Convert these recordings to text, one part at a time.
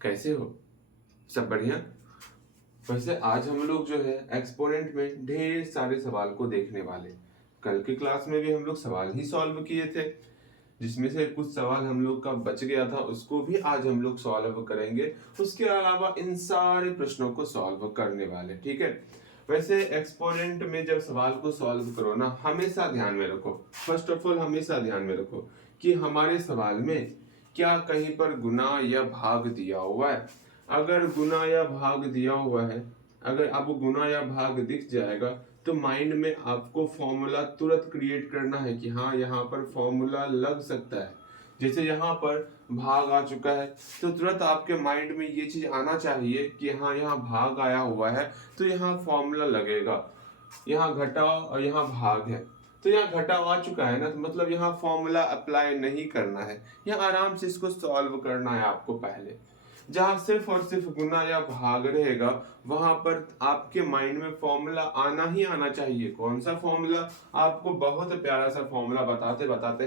कैसे हो? सब बढ़िया? वैसे आज हम लोग जो है एक्सपोनेंट में ढेर सारे सवाल को देखने वाले। कल की क्लास में भी हम लोग सवाल ही सॉल्व किए थे, जिसमें से कुछ सवाल हम लोग का बच गया था, उसको भी आज हम लोग सॉल्व करेंगे। उसके अलावा इन सारे प्रश्नों को सॉल्व करने वाले, ठीक है। वैसे एक्सपोनेंट में जब सवाल को सॉल्व करो ना, हमेशा ध्यान में रखो, फर्स्ट ऑफ ऑल हमेशा ध्यान में रखो कि हमारे सवाल में क्या कहीं पर गुना या भाग दिया हुआ है। अगर गुना या भाग दिया हुआ है, अगर आपको गुना या भाग दिख जाएगा तो माइंड में आपको फॉर्मूला तुरंत क्रिएट करना है कि हाँ यहाँ पर फॉर्मूला लग सकता है। जैसे यहाँ पर भाग आ चुका है तो तुरंत आपके माइंड में ये चीज आना चाहिए कि हाँ यहाँ भाग आया हुआ है तो यहाँ फॉर्मूला लगेगा। यहाँ घटाव और यहाँ भाग है, तो यहाँ घटाव आ चुका है ना, तो मतलब यहाँ फॉर्मूला अप्लाई नहीं करना है, यहाँ आराम से इसको सॉल्व करना है आपको। पहले जहां सिर्फ और सिर्फ गुना या भाग रहेगा वहां पर आपके माइंड में फॉर्मूला आना ही आना चाहिए। कौन सा फॉर्मूला? आपको बहुत प्यारा सा फॉर्मूला बताते बताते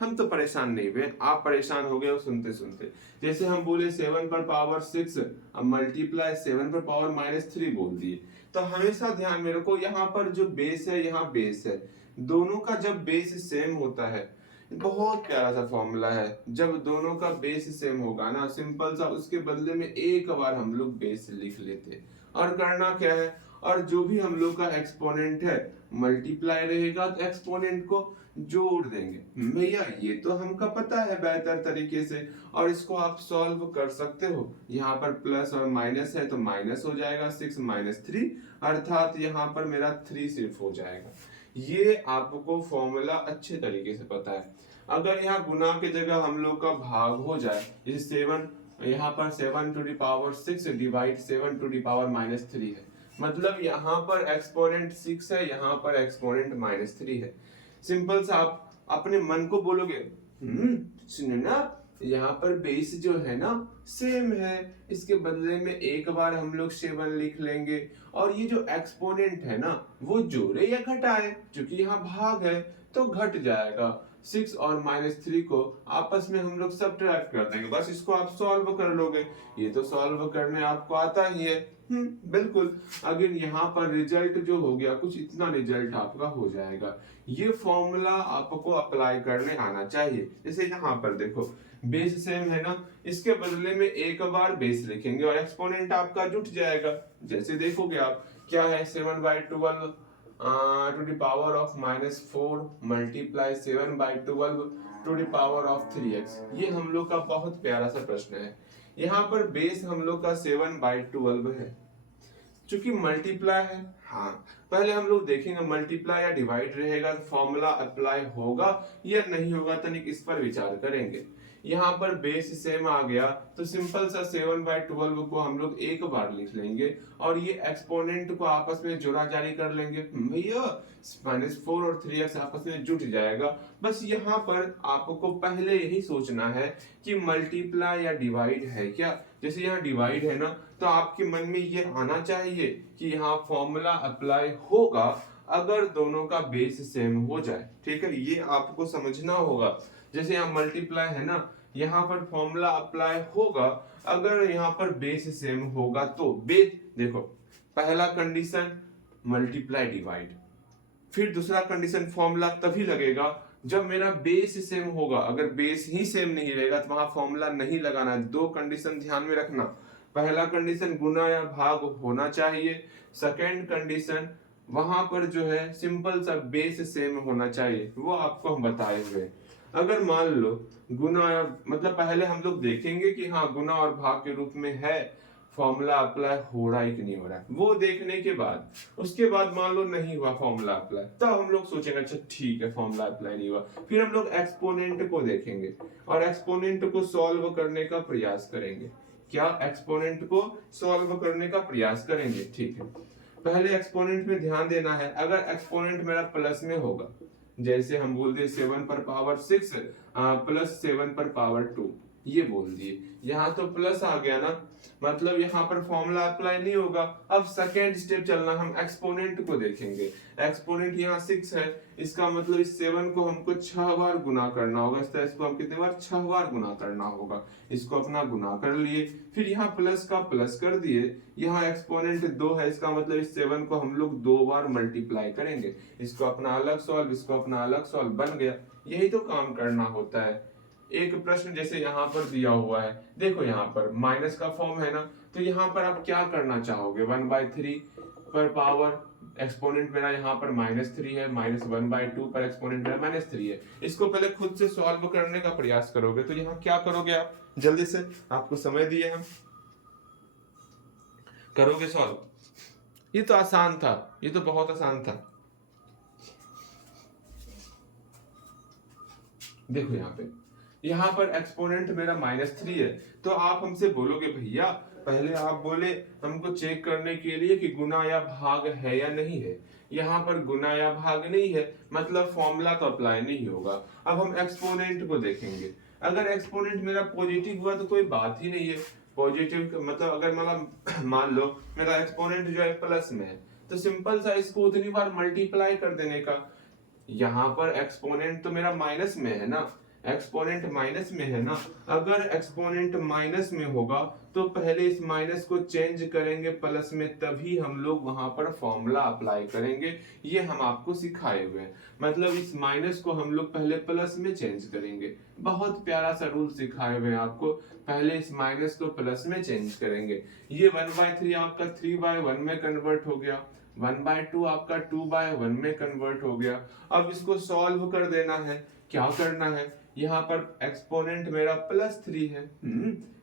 हम तो परेशान नहीं हुए, आप परेशान हो गए हो सुनते सुनते। जैसे हम बोले 7 पर पावर 6 अब मल्टीप्लाई 7 पर पावर -3 बोल दिए, तो हमेशा ध्यान में रखो यहाँ पर जो बेस है, यहाँ बेस है, दोनों का जब बेस सेम होता है, बहुत प्यारा सा फॉर्मूला है, जब दोनों का बेस सेम होगा ना, सिंपल सा, उसके बदले में एक बार हम लोग बेस लिख लेते और करना क्या है, और जो भी हम लोग का एक्सपोनेंट है मल्टीप्लाई रहेगा तो एक्सपोनेंट को जोड़ देंगे। भैया ये तो हमका पता है बेहतर तरीके से, और इसको आप सॉल्व कर सकते हो। यहाँ पर प्लस और माइनस है तो माइनस हो जाएगा, 6 - 3 अर्थात यहाँ पर मेरा 3 सिर्फ हो जाएगा। ये आपको फॉर्मूला अच्छे तरीके से पता है। अगर यहाँ गुना के जगह हम लोग का भाग हो जाए, जैसे 7, यहाँ पर 7 to the power 6 divide 7 to the power -3 है, मतलब यहाँ पर एक्सपोनेंट 6 है, यहाँ पर एक्सपोनेंट -3 है। सिंपल सा आप अपने मन को बोलोगे सुनो ना, यहाँ पर बेस जो है ना सेम है, इसके बदले में एक बार हम लोग 7 लिख लेंगे, और ये जो एक्सपोनेंट है ना वो जोड़े या घटाए, क्योंकि यहाँ भाग है तो घट जाएगा। 6 और -3 को आपस में हम लोग सब्ट्रैक्ट कर देंगे, बस इसको आप सॉल्व कर लोगे। ये तो सॉल्व करने आपको आता ही है। बिल्कुल। अगर यहाँ पर रिजल्ट जो हो गया कुछ इतना रिजल्ट आपका हो जाएगा। ये फॉर्मूला आपको अप्लाई करने आना चाहिए। जैसे यहाँ पर देखो बेस सेम है ना, इसके बदले में एक बार बेस लिखेंगे और एक्सपोनेंट आपका जुट जाएगा। जैसे देखोगे आप क्या है, 7/12 to the power of -4 multiply 7/12 to the power of 3x। ये हम लोग का बहुत प्यारा सा प्रश्न है। यहाँ पर बेस हम लोग का 7/12 है, चूंकि मल्टीप्लाई है। हाँ, पहले हम लोग देखेंगे मल्टीप्लाई या डिवाइड रहेगा तो फॉर्मूला अप्लाई होगा या नहीं होगा, तनिक इस पर विचार करेंगे। यहाँ पर बेस सेम आ गया तो सिंपल सा 7/12 को हम लोग एक बार लिख लेंगे और ये एक्सपोनेंट को आपस में जोड़ा जारी कर लेंगे। भैया -4 और 3x आपस में जुट जाएगा। बस यहाँ पर आपको पहले यही सोचना है कि मल्टीप्लाई या डिवाइड है क्या। जैसे यहाँ डिवाइड है ना, तो आपके मन में ये आना चाहिए कि यहाँ फॉर्मूला अप्लाई होगा अगर दोनों का बेस सेम हो जाए। ठीक है, ये आपको समझना होगा। जैसे यहाँ मल्टीप्लाई है ना, यहाँ पर फॉर्मूला अप्लाई होगा अगर यहाँ पर बेस सेम होगा। तो बेस देखो, पहला कंडीशन मल्टीप्लाई डिवाइड, फिर दूसरा कंडीशन फॉर्मूला तभी लगेगा जब मेरा बेस सेम होगा। अगर बेस ही सेम नहीं रहेगा तो वहां फॉर्मूला नहीं लगाना है। दो कंडीशन ध्यान में रखना, पहला कंडीशन गुना या भाग होना चाहिए, सेकेंड कंडीशन वहां पर जो है सिंपल सा बेस सेम होना चाहिए, वो आपको हम बताए हुए। अगर मान लो गुना या मतलब पहले हम लोग देखेंगे कि हाँ गुना और भाग के रूप में है, फॉर्मूला अप्लाई हो रहा है कि नहीं हो रहा है, वो देखने के बाद उसके बाद मान लो नहीं हुआ फॉर्मूला अप्लाई, तब हम लोग सोचेंगे अच्छा ठीक है फॉर्मूला अप्लाई नहीं हुआ। फिर हम लोग एक्सपोनेंट को देखेंगे और एक्सपोनेंट को सॉल्व करने का प्रयास करेंगे। क्या एक्सपोनेंट को सॉल्व करने का प्रयास करेंगे, ठीक है। पहले एक्सपोनेंट में ध्यान देना है। अगर एक्सपोनेंट मेरा प्लस में होगा, जैसे हम बोल दे 7 पर पावर 6 प्लस 7 पर पावर 2, ये बोल दिए। यहाँ तो प्लस आ गया ना, मतलब यहाँ पर फॉर्मूला अप्लाई नहीं होगा। अब सेकेंड स्टेप चलना, हम एक्सपोनेंट को देखेंगे। एक्सपोनेंट यहाँ 6 है, इसका मतलब इस 7 को हमको 6 बार गुना करना होगा। इस तरह इसको हम कितने बार, 6 बार गुना करना होगा। इसको अपना गुना कर लिए, फिर यहाँ प्लस का प्लस कर दिए। यहाँ एक्सपोनेंट 2 है, इसका मतलब इस 7 को हम लोग 2 बार मल्टीप्लाई करेंगे। इसको अपना अलग सॉल्व, इसको अपना अलग सॉल्व, बन गया। यही तो काम करना होता है। एक प्रश्न जैसे यहाँ पर दिया हुआ है, देखो यहाँ पर माइनस का फॉर्म है ना, तो यहाँ पर आप क्या करना चाहोगे, 1/3 पर पावर एक्सपोनेंट मेरा यहाँ पर -3 है, -1/2 पर एक्सपोनेंट मेरा -3 है। इसको पहले खुद से सॉल्व करने का प्रयास करोगे, तो यहाँ क्या करोगे आप, जल्दी से, आपको समय दिए हम, करोगे सॉल्व। ये तो आसान था, ये तो बहुत आसान था। देखो यहाँ पर एक्सपोनेंट मेरा -3 है, तो आप हमसे बोलोगे भैया पहले आप बोले हमको चेक करने के लिए कि गुना या भाग है या नहीं है। यहाँ पर गुना या भाग नहीं है, मतलब फॉर्मूला तो अप्लाई नहीं होगा। अब हम एक्सपोनेंट को देखेंगे। अगर एक्सपोनेंट मेरा पॉजिटिव हुआ तो कोई बात ही नहीं है। पॉजिटिव मतलब अगर मतलब मान लो मेरा एक्सपोनेंट जो है प्लस में है, तो सिंपल सा इसको उतनी बार मल्टीप्लाई कर देने का। यहाँ पर एक्सपोनेंट तो मेरा माइनस में है ना, एक्सपोनेंट माइनस में है ना, अगर एक्सपोनेंट माइनस में होगा तो पहले इस माइनस को चेंज करेंगे प्लस में, तभी हम लोग वहां पर फॉर्मूला अप्लाई करेंगे। ये हम आपको सिखाए हुए हैं, मतलब इस माइनस को हम लोग पहले प्लस में चेंज करेंगे। बहुत प्यारा सा रूल सिखाए हुए हैं आपको, पहले इस माइनस को प्लस में चेंज करेंगे। ये 1/3 आपका 3/1 में कन्वर्ट हो गया, 1/2 आपका 2/1 में कन्वर्ट हो गया। अब इसको सॉल्व कर देना है। क्या करना है, यहाँ पर एक्सपोनेंट मेरा +3 है,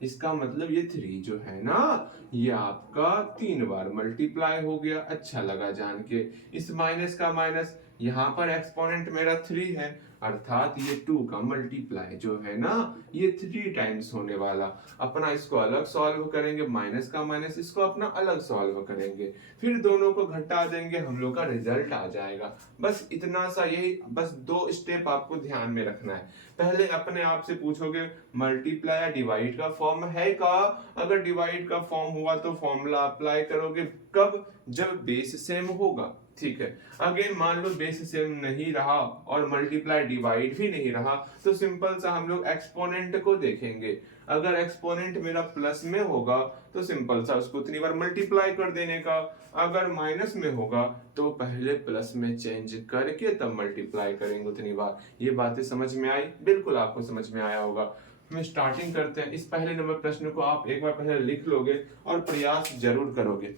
इसका मतलब ये 3 जो है ना, ये आपका 3 बार मल्टीप्लाई हो गया। अच्छा लगा जान के। इस माइनस का माइनस, यहाँ पर एक्सपोनेंट मेरा 3 है, अर्थात ये 2 का मल्टीप्लाई जो है ना, ये 3 टाइम्स होने वाला। अपना इसको अलग सॉल्व करेंगे, माइनस का माइनस, इसको अपना अलग सॉल्व करेंगे, फिर दोनों को घटा देंगे, हम लोग का रिजल्ट आ जाएगा। बस इतना सा, यही बस 2 स्टेप आपको ध्यान में रखना है। पहले अपने आप से पूछोगे मल्टीप्लाई या डिवाइड का फॉर्म है का, अगर डिवाइड का फॉर्म हुआ तो फॉर्मूला अप्लाई करोगे कब, जब बेस सेम होगा। ठीक है, अगेन मान लो बेस सेम नहीं रहा और मल्टीप्लाई डिवाइड भी नहीं रहा, तो सिंपल सा हम लोग एक्सपोनेंट को देखेंगे। अगर एक्सपोनेंट मेरा प्लस में होगा तो सिंपल सा उसको उतनी बार मल्टीप्लाई कर देने का, अगर माइनस में होगा तो पहले प्लस में चेंज करके तब मल्टीप्लाई करेंगे उतनी बार। ये बातें समझ में आई? बिल्कुल आपको समझ में आया होगा। हम स्टार्टिंग करते हैं। इस पहले नंबर प्रश्न को आप एक बार पहले लिख लोगे और प्रयास जरूर करोगे।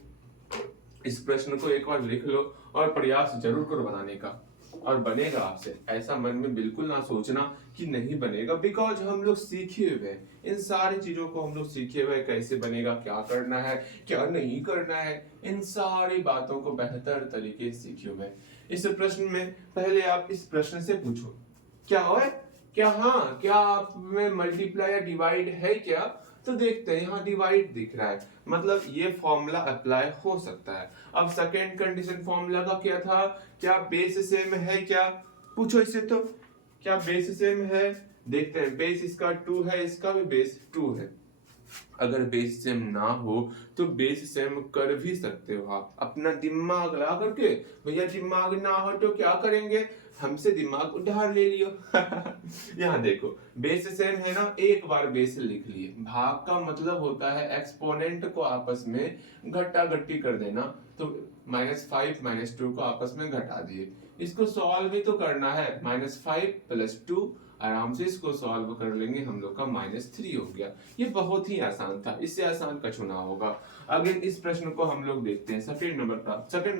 इस प्रश्न को एक बार लिख लो और प्रयास जरूर करो बनाने का, और बनेगा आपसे। ऐसा मन में बिल्कुल ना सोचना कि नहीं बनेगा, बिकॉज हम लोग सीखे हुए हैं, इन सारी चीजों को हम लोग सीखे हुए हैं, कैसे बनेगा, क्या करना है, क्या नहीं करना है, इन सारी बातों को बेहतर तरीके से सीखे हुए हैं। इस प्रश्न में पहले आप इस प्रश्न से पूछो क्या है, क्या हाँ, क्या आप में मल्टीप्लाई या डिवाइड है क्या, तो देखते हैं यहाँ डिवाइड दिख रहा है, मतलब ये फॉर्मूला अप्लाई हो सकता है। अब सेकेंड कंडीशन फॉर्मूला का क्या था, क्या बेस सेम है क्या, पूछो इससे, तो क्या बेस सेम है, देखते हैं। बेस इसका 2 है, इसका भी बेस 2 है। अगर बेस सेम ना हो तो बेस सेम कर भी सकते हो आप, अपना दिमाग लगा करके। भैया दिमाग ना हो तो क्या करेंगे, हमसे दिमाग उधार ले लियो। यहाँ देखो बेस सेम है ना, एक बार बेस लिख लिए। भाग का मतलब होता है एक्सपोनेंट को आपस में घटा घटी कर देना, तो -5 -2 को आपस में घटा दिए। इसको सॉल्व भी तो करना है, -5 + 2, आराम से इसको सॉल्व कर लेंगे, हम लोग का -3 हो गया। ये बहुत ही आसान था, इससे आसान कछु ना होगा। अगर इस प्रश्न को हम लोग देखते हैं, सेकंड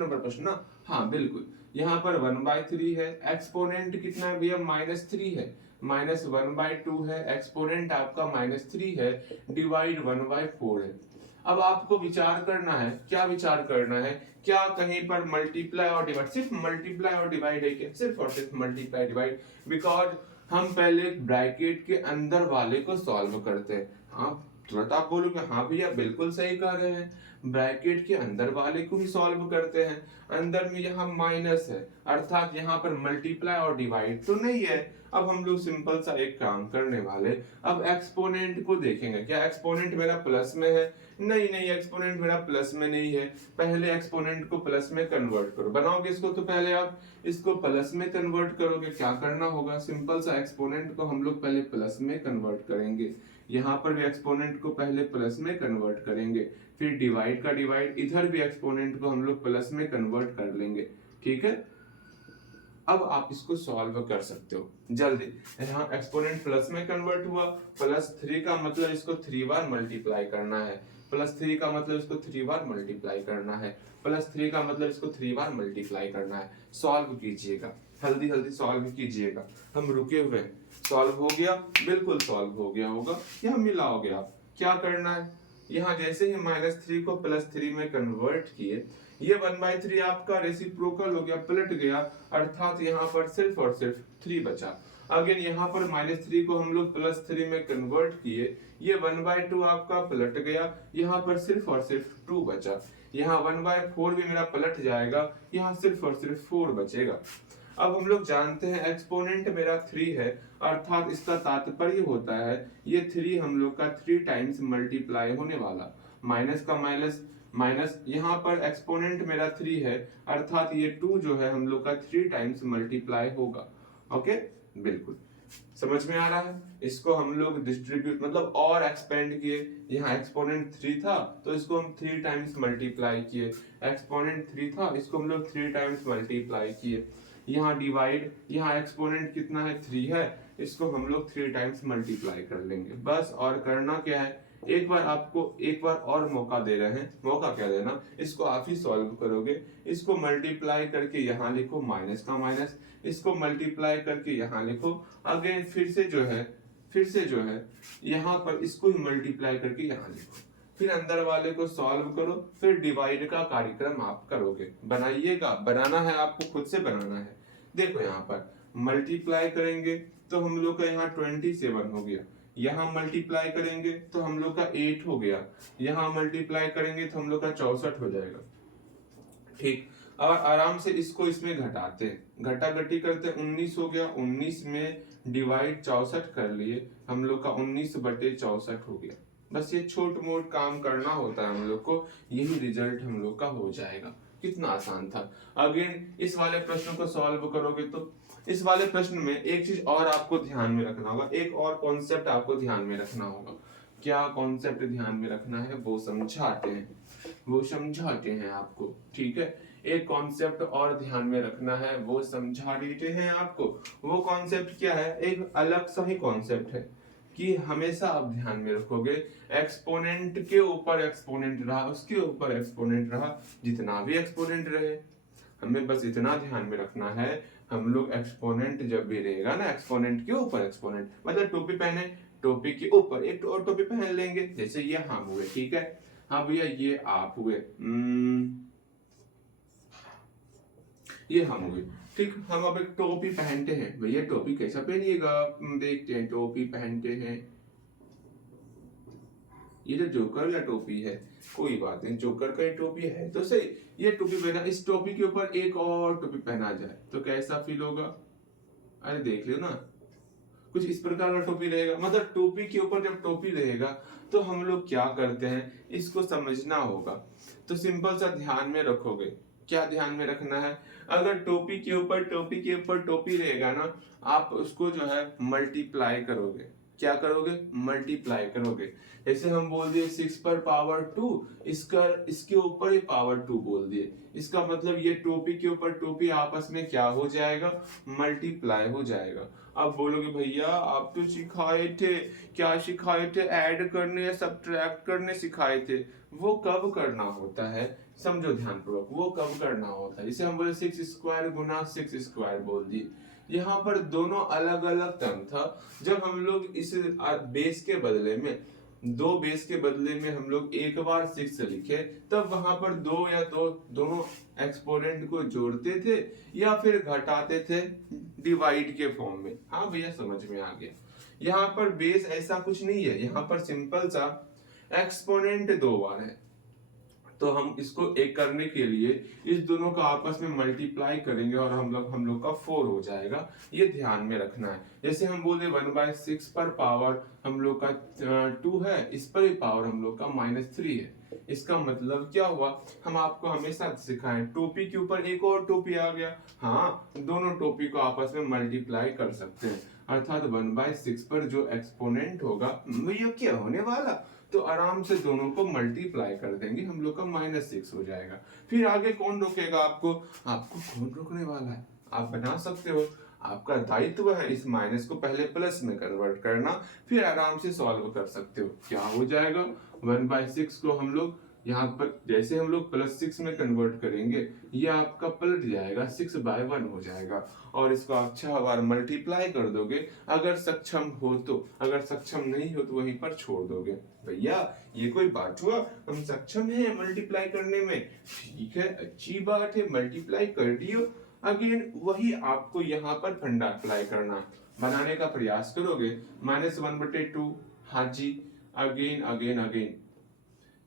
नंबर प्रश्न ना, हाँ बिल्कुल, यहाँ पर 1/3 है, एक्सपोनेंट कितना है भैया, -3 है, -1/2 है, एक्सपोनेंट आपका -3 है, डिवाइड 1/4 है। अब आपको विचार करना है, क्या विचार करना है, क्या कहीं पर मल्टीप्लाई और डिवाइड, सिर्फ मल्टीप्लाई और डिवाइड है क्या, सिर्फ और सिर्फ मल्टीप्लाई डिवाइड, बिकॉज हम पहले ब्रैकेट के अंदर वाले को सॉल्व करते हैं। हाँ, तुरंत आप बोलोगे हाँ भैया बिल्कुल सही कह रहे हैं, ब्रैकेट के अंदर वाले को ही सॉल्व करते हैं। अंदर में यहाँ माइनस है, अर्थात यहाँ पर मल्टीप्लाई और डिवाइड तो नहीं है, अब हम लोग सिंपल सा एक काम करने वाले, अब एक्सपोनेंट को देखेंगे। क्या एक्सपोनेंट मेरा प्लस में है? नहीं नहीं, एक्सपोनेंट मेरा प्लस में नहीं है। पहले एक्सपोनेंट को प्लस में कन्वर्ट करो। बनाओगे इसको तो पहले आप इसको प्लस में कन्वर्ट करोगे। क्या करना होगा? सिंपल सा एक्सपोनेंट को हम लोग पहले प्लस में कन्वर्ट करेंगे। यहाँ पर भी एक्सपोनेंट को पहले प्लस में कन्वर्ट करेंगे, फिर डिवाइड का डिवाइड, इधर भी एक्सपोनेंट को हम लोग प्लस में कन्वर्ट कर लेंगे। ठीक है, अब आप इसको सॉल्व कर सकते हो जल्दी। यहाँ एक्सपोनेंट प्लस में कन्वर्ट हुआ, +3 का मतलब इसको 3 बार मल्टीप्लाई करना है, +3 का मतलब इसको 3 बार मल्टीप्लाई करना है, +3 का मतलब इसको 3 बार मल्टीप्लाई करना है। सॉल्व कीजिएगा, जल्दी जल्दी सॉल्व कीजिएगा, हम रुके हुए हैं। सॉल्व हो गया? बिल्कुल सॉल्व हो गया होगा। यहाँ मिलाओगे आप, क्या करना है, यहाँ जैसे ही -3 को +3 में कन्वर्ट किए, ये 1/3 आपका रेसिप्रोकल हो गया, पलट गया, अर्थात यहाँ पर सिर्फ और सिर्फ 3 बचा। अगेन यहाँ पर -3 को हम लोग +3 में कन्वर्ट किए, ये 1/2 आपका पलट गया, यहाँ पर सिर्फ और सिर्फ 2 बचा। यहाँ 1/4 भी मेरा पलट जाएगा, यहाँ सिर्फ और सिर्फ 4 बचेगा। अब हम लोग जानते हैं एक्सपोनेंट मेरा 3 है, अर्थात इसका तात्पर्य होता है ये 3 हम लोग का 3 टाइम्स मल्टीप्लाई होने वाला। माइनस का माइनस माइनस, यहाँ पर एक्सपोनेंट मेरा 3 है, अर्थात ये 2 जो है हम लोग का 3 टाइम्स मल्टीप्लाई होगा। ओके, बिल्कुल समझ में आ रहा है। इसको हम लोग डिस्ट्रीब्यूट मतलब और एक्सपेंड किए। यहाँ एक्सपोनेंट 3 था तो इसको हम 3 टाइम्स मल्टीप्लाई किए, एक्सपोनेंट 3 था इसको हम लोग 3 टाइम्स मल्टीप्लाई किए। यहाँ डिवाइड, यहाँ एक्सपोनेंट कितना है? 3 है, इसको हम लोग 3 टाइम्स मल्टीप्लाई कर लेंगे बस। और करना क्या है, एक बार आपको एक बार और मौका दे रहे हैं। मौका क्या देना, इसको आप ही सॉल्व करोगे। इसको मल्टीप्लाई करके यहाँ लिखो, माइनस का माइनस, इसको मल्टीप्लाई करके यहाँ लिखो, अगेन फिर से जो है यहाँ पर इसको ही मल्टीप्लाई करके यहाँ लिखो, फिर अंदर वाले को सॉल्व करो, फिर डिवाइड का कार्यक्रम आप करोगे। बनाइएगा, बनाना है आपको, खुद से बनाना है। देखो यहाँ पर मल्टीप्लाई करेंगे तो हम लोग का यहाँ 27 हो गया, यहाँ मल्टीप्लाई करेंगे तो हम लोग का 8 हो गया, यहाँ मल्टीप्लाई करेंगे तो हम लोग का 64 हो जाएगा। ठीक, और आराम से इसको इसमें घटाते हैं, घटा घटी करते 19 हो गया, 19 में डिवाइड 64 कर लिए, हम लोग का 19/64 हो गया। बस ये छोट मोट काम करना होता है हम लोग को, यही रिजल्ट हम लोग का हो जाएगा। कितना आसान था। अगेन इस वाले प्रश्न को सॉल्व करोगे तो इस वाले प्रश्न में एक चीज और आपको ध्यान में रखना होगा, एक और कॉन्सेप्ट आपको ध्यान में रखना होगा। क्या कॉन्सेप्ट ध्यान में रखना है वो समझाते हैं आपको। ठीक है, एक कॉन्सेप्ट और ध्यान में रखना है, वो समझा देते हैं आपको। वो कॉन्सेप्ट क्या है, एक अलग सा ही कॉन्सेप्ट है कि हमेशा आप ध्यान में रखोगे एक्सपोनेंट के ऊपर एक्सपोनेंट रहा, उसके ऊपर एक्सपोनेंट रहा, जितना भी एक्सपोनेंट रहे हमें बस इतना ध्यान में रखना है, हम लोग एक्सपोनेंट जब भी रहेगा ना, एक्सपोनेंट के ऊपर एक्सपोनेंट, मतलब टोपी पहने, टोपी के ऊपर एक और टोपी पहन लेंगे, जैसे ये हम हुए। ठीक है, हाँ भैया ये आप हुए, ये हम हुए। ठीक, हम अब एक टोपी पहनते हैं। भैया टोपी कैसा पहनिएगा, देखते हैं। टोपी पहनते हैं, ये जो जोकर का टोपी है, कोई बात नहीं, जोकर का टोपी है तो सही। ये टोपी पहना, इस टोपी के ऊपर एक और टोपी पहना जाए तो कैसा फील होगा? अरे देख लो ना, कुछ इस प्रकार का टोपी रहेगा। मतलब टोपी के ऊपर जब टोपी रहेगा तो हम लोग क्या करते हैं, इसको समझना होगा। तो सिंपल सा ध्यान में रखोगे, क्या ध्यान में रखना है, अगर टोपी के ऊपर टोपी रहेगा ना, आप उसको जो है मल्टीप्लाई करोगे। क्या करोगे? मल्टीप्लाई करोगे। जैसे हम बोल दिए 6 पर पावर 2, इसके ऊपर ही पावर 2 बोल दिए, इसका मतलब ये टोपी के ऊपर टोपी आपस में क्या हो जाएगा? मल्टीप्लाई हो जाएगा। अब बोलोगे भैया आप तो सिखाए थे, क्या सिखाए थे? ऐड करने या सब्ट्रैक्ट करने सिखाए थे। वो कब करना होता है, समझो ध्यानपूर्वक, वो कब करना होता है। जैसे हम बोले 6 स्क्वायर गुना 6 स्क्वायर बोल दिए, यहाँ पर दोनों अलग अलग टर्म था। जब हम लोग इस बेस के बदले में, दो बेस के बदले में हम लोग एक बार 6 लिखे, तब वहां पर दोनों एक्सपोनेंट को जोड़ते थे या फिर घटाते थे डिवाइड के फॉर्म में। हाँ भैया समझ में आ गया। यहाँ पर बेस ऐसा कुछ नहीं है, यहाँ पर सिंपल सा एक्सपोनेंट 2 बार है। तो हम इसको एक करने के लिए इस दोनों का आपस में मल्टीप्लाई करेंगे और हम लोग का 4 हो जाएगा। ये ध्यान में रखना है। जैसे हम बोले 1/6 पर पावर हम लोग का 2 है, इस पर ही पावर हम लोग का -3 है। इसका मतलब क्या हुआ, हम आपको हमेशा सिखाएं टोपी के ऊपर एक और टोपी आ गया। हाँ, दोनों टोपी को आपस में मल्टीप्लाई कर सकते हैं, अर्थात 1/6 पर जो एक्सपोनेंट होगा ये क्या होने वाला, तो आराम से दोनों को मल्टीप्लाई कर देंगे, हम लोग का -6 हो जाएगा। फिर आगे कौन रोकेगा आपको, आपको कौन रोकने वाला है, आप बना सकते हो। आपका दायित्व है इस माइनस को पहले प्लस में कन्वर्ट करना, फिर आराम से सॉल्व कर सकते हो। क्या हो जाएगा, 1/6 को हम लोग यहाँ पर जैसे हम लोग +6 में कन्वर्ट करेंगे, ये आपका पलट जाएगा 6/1 हो जाएगा। और इसको आप 6 बार मल्टीप्लाई कर दोगे अगर सक्षम हो तो, अगर सक्षम नहीं हो तो वहीं पर छोड़ दोगे। भैया ये कोई बात हुआ, हम सक्षम हैं मल्टीप्लाई करने में, ठीक है, अच्छी बात है, मल्टीप्लाई कर दियो। अगेन वही आपको यहाँ पर फंडा अप्लाई करना है, बनाने का प्रयास करोगे, -1/2, हाँ जी, अगेन अगेन अगेन,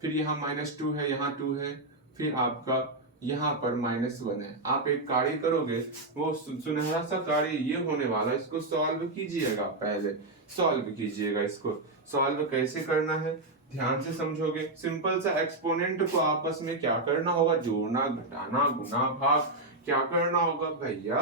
फिर यहाँ -2 है, यहाँ 2 है, फिर आपका यहाँ पर -1 है। आप एक कार्य करोगे, वो सुनहरा सा कार्य ये होने वाला, इसको सॉल्व कीजिएगा, पहले सॉल्व कीजिएगा। इसको सॉल्व कैसे करना है ध्यान से समझोगे। सिंपल सा एक्सपोनेंट को आपस में क्या करना होगा, जोड़ना, घटाना, गुना, भाग, क्या करना होगा भैया,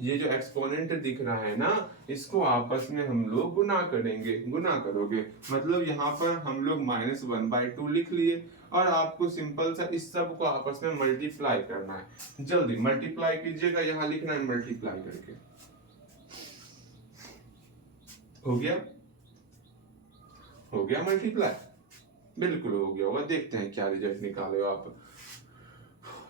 ये जो एक्सपोनेंट दिख रहा है ना, इसको आपस में हम लोग गुना करेंगे। गुना करोगे मतलब यहाँ पर हम लोग -1/2 लिख लिए, और आपको सिंपल सा इस सब को आपस में मल्टीप्लाई करना है। जल्दी मल्टीप्लाई कीजिएगा, यहाँ लिखना है मल्टीप्लाई करके। हो गया, हो गया मल्टीप्लाई, बिल्कुल हो गया होगा। देखते हैं क्या रिजल्ट निकाले हो आप।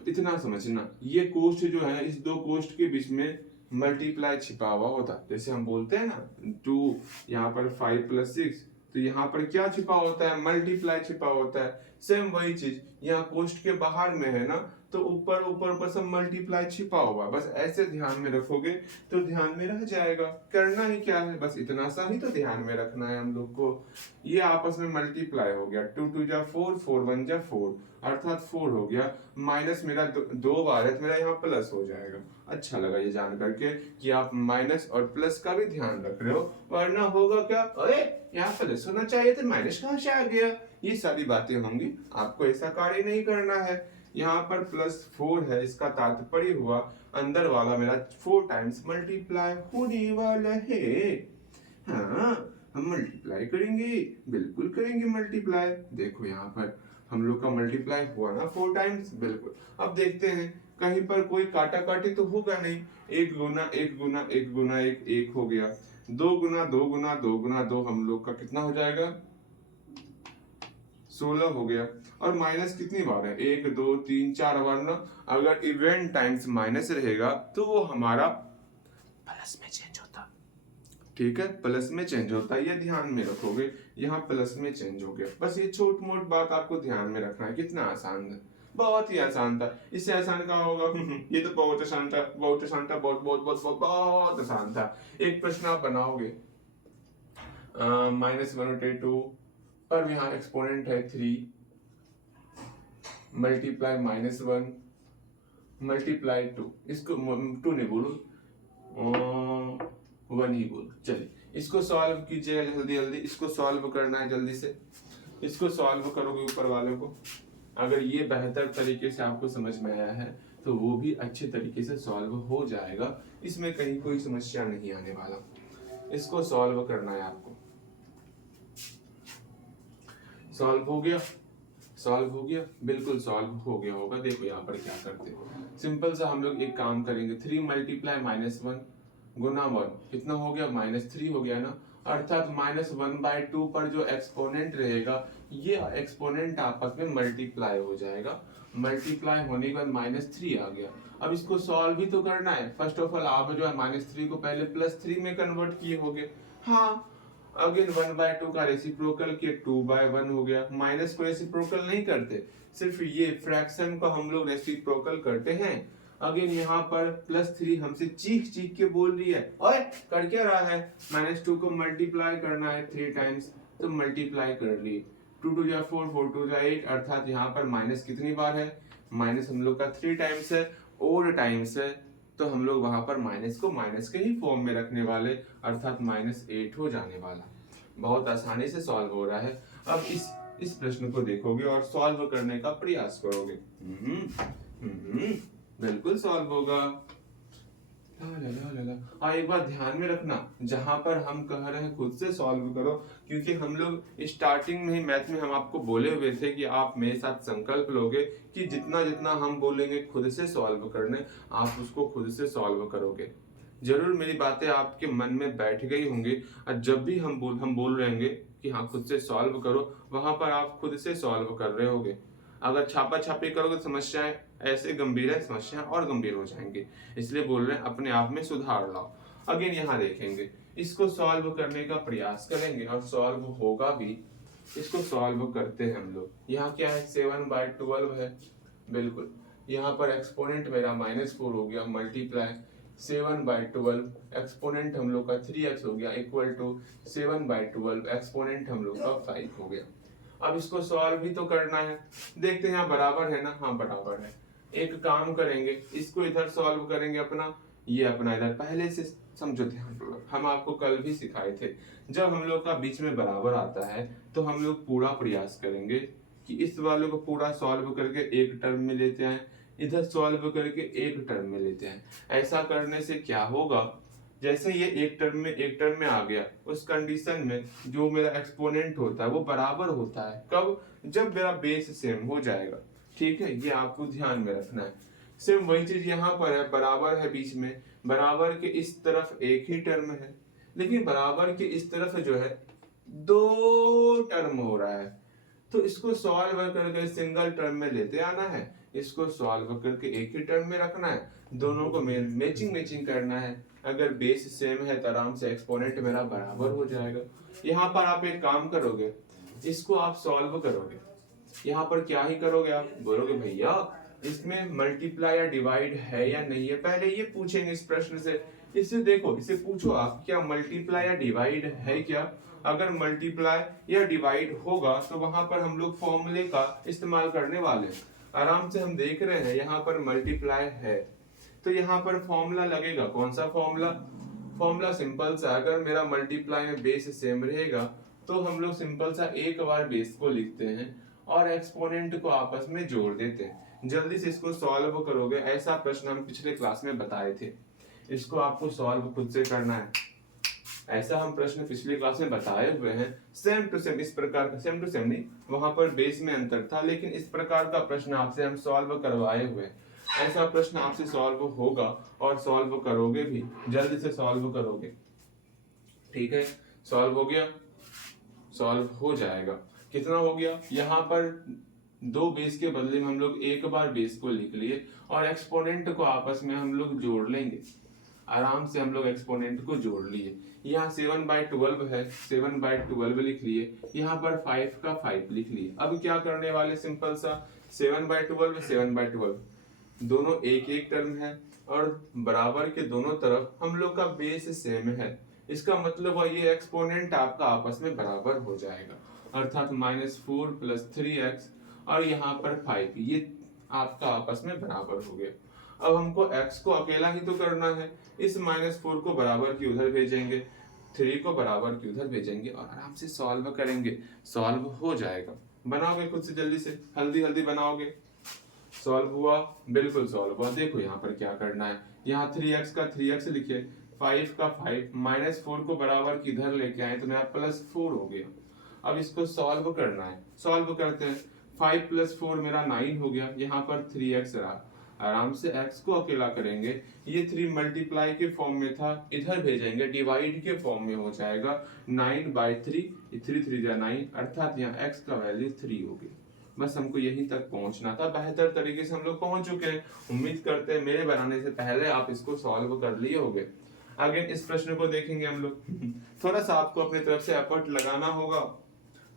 इतना समझना, ये कोष्ठ जो है, इस दो कोष्ठ के बीच में मल्टीप्लाई छिपा हुआ होता है। जैसे हम बोलते हैं ना 2, यहाँ पर 5 + 6, तो यहाँ पर क्या छिपा होता है, मल्टीप्लाई छिपा होता है। सेम वही चीज यहाँ कोष्ठ के बाहर में है ना, तो ऊपर ऊपर ऊपर सब मल्टीप्लाई छिपा हुआ, बस ऐसे ध्यान में रखोगे तो ध्यान में रह जाएगा। करना ही क्या है, बस इतना सा ही तो ध्यान में रखना है हम लोग को। ये आपस में मल्टीप्लाई हो गया, 2 × 2 = 4, 4 × 1 = 4, अर्थात 4 हो गया। माइनस मेरा दो बार है, मेरा यहाँ प्लस हो जाएगा। अच्छा लगा ये जान करके कि आप माइनस और प्लस का भी ध्यान रख रहे हो, वरना होगा क्या, अरे यहाँ प्लस होना चाहिए था, माइनस कहाँ से आ गया, ये सारी बातें होंगी। आपको ऐसा कार्य नहीं करना है। यहाँ पर +4 है, इसका तात्पर्य हुआ अंदर वाला मेरा 4 टाइम्स मल्टीप्लाई होने वाला है। हाँ, हम मल्टीप्लाई करेंगे, बिल्कुल करेंगे मल्टीप्लाई। देखो यहाँ पर हम लोग का मल्टीप्लाई हुआ ना 4 टाइम्स, बिल्कुल। अब देखते हैं कहीं पर कोई काटा काटी तो होगा नहीं। 1 गुना 1 गुना 1 गुना 1 1 हो गया, 2 गुना 2 गुना 2 गुना 2 हम लोग का कितना हो जाएगा, 16 हो गया। और माइनस कितनी बार है, 1 2 3 4 बार ना। अगर इवेंट टाइम्स माइनस रहेगा तो वो हमारा प्लस में चेंज होता, ठीक है, प्लस में चेंज होता है, ये ध्यान में रखोगे। यहाँ प्लस में चेंज हो गया, बस ये छोट मोट बात आपको ध्यान में रखना है। कितना आसान है, बहुत ही आसान था। इससे आसान का होगा ये तो बहुत आसान था, बहुत आसान था, बहुत बहुत बहुत बहुत बहुत आसान था। एक प्रश्न आप बनाओगे, -1/2 पर यहाँ एक्सपोनेंट है 3, मल्टीप्लाई -1 मल्टीप्लाई 2, इसको 2 नहीं बोलो, 1 ही बोलो। चलिए इसको सॉल्व कीजिएगा जल्दी जल्दी, इसको सॉल्व करना है जल्दी से। इसको सॉल्व करोगे ऊपर वाले को, अगर ये बेहतर तरीके से आपको समझ में आया है तो वो भी अच्छे तरीके से सॉल्व हो जाएगा, इसमें कहीं कोई समस्या नहीं आने वाला। इसको सॉल्व करना है आपको। सॉल्व हो गया, सॉल्व हो गया, बिल्कुल सॉल्व हो गया होगा। देखो यहाँ पर क्या करते हैं, सिंपल सा हम लोग एक काम करेंगे, 3 मल्टीप्लाई -1 गुना 1 कितना हो गया, -3 हो गया ना। अर्थात -1/2 पर जो एक्सपोनेंट रहेगा, ये एक्सपोनेंट आपस में मल्टीप्लाई हो जाएगा। मल्टीप्लाई होने के बाद -3 आ गया। अब इसको सॉल्व भी तो करना है। फर्स्ट ऑफ ऑल आप जो है -3 को पहले +3 में कन्वर्ट किए होगे। हाँ, अगेन 1/2 का रेसिप्रोकल किया, 2/1 हो गया। माइनस को रेसिप्रोकल नहीं करते, सिर्फ ये फ्रैक्शन को हम लोग रेसिप्रोकल करते हैं। अगेन यहाँ पर +3 हमसे चीख चीख के बोल रही है, ओए कर क्या रहा है, -2 को मल्टीप्लाई करना है 3 टाइम्स, तो मल्टीप्लाई कर ली। 2 टू जा 4, 4 टू जा 8, अर्थात यहाँ पर माइनस कितनी बार है, माइनस हम लोग का 3 टाइम्स है, और टाइम्स है, तो हम लोग वहां पर माइनस को माइनस के ही फॉर्म में रखने वाले, अर्थात -8 हो जाने वाला। बहुत आसानी से सॉल्व हो रहा है। अब इस प्रश्न को देखोगे और सॉल्व करने का प्रयास करोगे, बिल्कुल सॉल्व होगा। हाँ, एक बात ध्यान में रखना, जहां पर हम कह रहे हैं खुद से सॉल्व करो, क्योंकि हम लोग स्टार्टिंग में ही मैथ में हम आपको बोले हुए थे कि आप मेरे साथ संकल्प लोगे कि जितना जितना हम बोलेंगे खुद से सॉल्व करने, आप उसको खुद से सॉल्व करोगे। जरूर मेरी बातें आपके मन में बैठ गई होंगी, और जब भी हम बोल रहे होंगे कि हाँ खुद से सॉल्व करो, वहां पर आप खुद से सॉल्व कर रहे होगे। अगर छापा छापी करोगे तो समस्याएं ऐसे गंभीर है, समस्याएं और गंभीर हो जाएंगी। इसलिए बोल रहे हैं अपने आप में सुधार लाओ। अगेन यहाँ देखेंगे, इसको सॉल्व करने का प्रयास करेंगे और सॉल्व होगा भी। इसको सॉल्व करते हैं हम लोग। यहाँ क्या है, 7/12 है, बिल्कुल। यहाँ पर एक्सपोनेंट मेरा -4 हो गया, मल्टीप्लाई 7/12, एक्सपोनेंट हम लोग का 3x हो गया, इक्वल टू 7/12, एक्सपोनेंट हम लोग का 5 हो गया। अब इसको सॉल्व भी तो करना है। देखते हैं यहाँ बराबर है ना, हाँ बराबर है। एक काम करेंगे, इसको इधर सॉल्व करेंगे अपना, ये अपना इधर पहले से समझो ध्यान पूर्वक, हम आपको कल भी सिखाए थे, जब हम लोग का बीच में बराबर आता है तो हम लोग पूरा प्रयास करेंगे कि इस वाले को पूरा सॉल्व करके एक टर्म में लेते हैं, इधर सॉल्व करके एक टर्म में लेते हैं। ऐसा करने से क्या होगा, जैसे ये एक टर्म में आ गया, उस कंडीशन में जो मेरा एक्सपोनेंट होता है वो बराबर होता है। कब, जब मेरा बेस सेम हो जाएगा। ठीक है, ये आपको ध्यान में रखना है। सेम वही चीज यहाँ पर है, बराबर है बीच में, बराबर के इस तरफ एक ही टर्म है, लेकिन बराबर के इस तरफ जो है 2 टर्म हो रहा है। तो इसको सॉल्व करके सिंगल टर्म में लेते आना है, इसको सॉल्व करके एक ही टर्म में रखना है, दोनों को मैचिंग करना है। अगर बेस सेम है तो आराम से एक्सपोनेंट मेरा बराबर हो जाएगा। यहाँ पर आप एक काम करोगे, इसको आप सॉल्व करोगे, यहाँ पर क्या ही करोगे, आप बोलोगे भैया इसमें मल्टीप्लाई या डिवाइड है या नहीं है, पहले ये पूछेंगे इस प्रश्न से। इससे देखो, इसे पूछो आप क्या मल्टीप्लाई या डिवाइड है क्या। अगर मल्टीप्लाई या डिवाइड होगा तो वहां पर हम लोग फॉर्मूले का इस्तेमाल करने वाले हैं। आराम से हम देख रहे हैं यहाँ पर मल्टीप्लाई है, तो यहाँ पर फॉर्मूला लगेगा। कौन सा फॉर्मूला, फॉर्मूला सिंपल सा, अगर मेरा मल्टीप्लाई में बेस सेम रहेगा तो हम लोग सिंपल सा एक बार बेस को लिखते हैं और एक्सपोनेंट को आपस में जोड़ देते हैं। जल्दी से इसको सॉल्व करोगे, ऐसा प्रश्न हम पिछले क्लास में बताए थे, इसको आपको सॉल्व खुद से करना है। ऐसा हम प्रश्न पिछली क्लास में बताए हुए हैं, सेम टू सेम इस प्रकार का, सेम टू सेम नहीं, वहां पर बेस में अंतर था, लेकिन इस प्रकार का प्रश्न आपसे हम सॉल्व करवाए हुए हैं। ऐसा प्रश्न आपसे सॉल्व होगा और सॉल्व करोगे भी, जल्दी से सॉल्व करोगे। ठीक है, सॉल्व हो गया, सॉल्व हो जाएगा। कितना हो गया, यहाँ पर 2 बेस के बदले में हम लोग एक बार बेस को लिख लिए और एक्सपोनेंट को आपस में हम लोग जोड़ लेंगे। आराम से हम लोग एक्सपोनेंट को जोड़ लिए। यहाँ 7/12 है, 7/12 लिख लिए, यहाँ पर 5 का 5 लिख लिए। अब क्या करने वाले, सिंपल सा 7/12 7/12 दोनों एक एक टर्म है और बराबर के दोनों तरफ हम लोग का बेस सेम है। इसका मतलब है ये एक्सपोनेंट आपका आपस में बराबर हो जाएगा, अर्थात -4 + 3x और यहाँ पर 5, ये आपका आपस में बराबर हो गया। अब हमको x को अकेला ही तो करना है, इस -4 को बराबर की उधर भेजेंगे, 3 को बराबर की उधर भेजेंगे और आराम से सॉल्व करेंगे, सॉल्व हो जाएगा। बनाओगे खुद से, जल्दी से हल्दी बनाओगे। सॉल्व हुआ, बिल्कुल सॉल्व हुआ। देखो यहाँ पर क्या करना है, यहाँ 3x का 3x लिखिए, 5 का 5, -4 को बराबर की इधर लेके आए तो मेरा +4 हो गया। अब इसको सॉल्व करना है, सॉल्व करते हैं। 5 + 4 मेरा 9 हो गया, यहाँ पर 3x रहा, आराम से x को अकेला करेंगे, ये 3 मल्टीप्लाई के फॉर्म में था, इधर भेजेंगे डिवाइड के फॉर्म में हो जाएगा। 9/3, 3 3 9, अर्थात यहाँ x का वैल्यू 3 हो गया। बस हमको यहीं तक पहुंचना था, बेहतर तरीके से हम लोग पहुंच चुके हैं। उम्मीद करते हैं मेरे बनाने से पहले आप इसको सॉल्व कर लिए होंगे। आगे इस प्रश्न को देखेंगे हम लोग। थोड़ा सा आपको अपनी तरफ से एफर्ट लगाना होगा,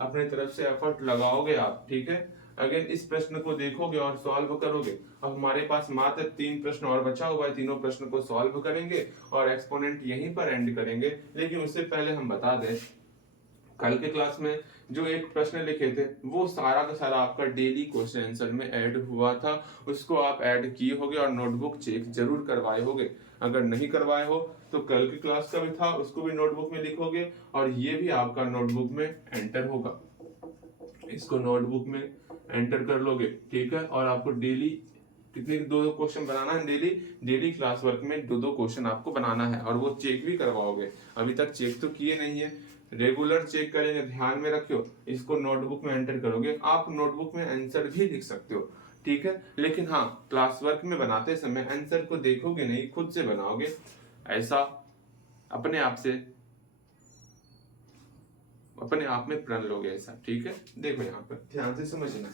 अपनी तरफ से एफर्ट लगाओगे आप, ठीक है। अगेन इस प्रश्न को देखोगे और सॉल्व करोगे। अब हमारे पास मात्र 3 प्रश्न और बचा हुआ है, तीनों प्रश्न को सॉल्व करेंगे और एक्सपोनेंट यहीं पर एंड करेंगे। लेकिन उससे पहले हम बता दें कल के क्लास में जो एक प्रश्न लिखे थे वो सारा का सारा आपका डेली क्वेश्चन आंसर में ऐड हुआ था, उसको आप ऐड किए होगे और नोटबुक चेक जरूर करवाए होगे। अगर नहीं करवाए हो तो कल की क्लास का भी था, उसको भी नोटबुक में लिखोगे और ये भी आपका नोटबुक में एंटर होगा, इसको नोटबुक में एंटर कर लोगे, ठीक है। और आपको डेली कितने दो दो क्वेश्चन बनाना है, डेली डेली क्लास वर्क में दो दो क्वेश्चन आपको बनाना है और वो चेक भी करवाओगे। अभी तक चेक तो किए नहीं है, रेगुलर चेक करेंगे, ध्यान में रखियो। इसको नोटबुक में एंटर करोगे, आप नोटबुक में आंसर भी लिख सकते हो, ठीक है। लेकिन हाँ, क्लास वर्क में बनाते समय आंसर को देखोगे नहीं, खुद से बनाओगे, ऐसा अपने आप में प्रण लोगे ऐसा, ठीक है। देखो यहाँ पर ध्यान से समझना।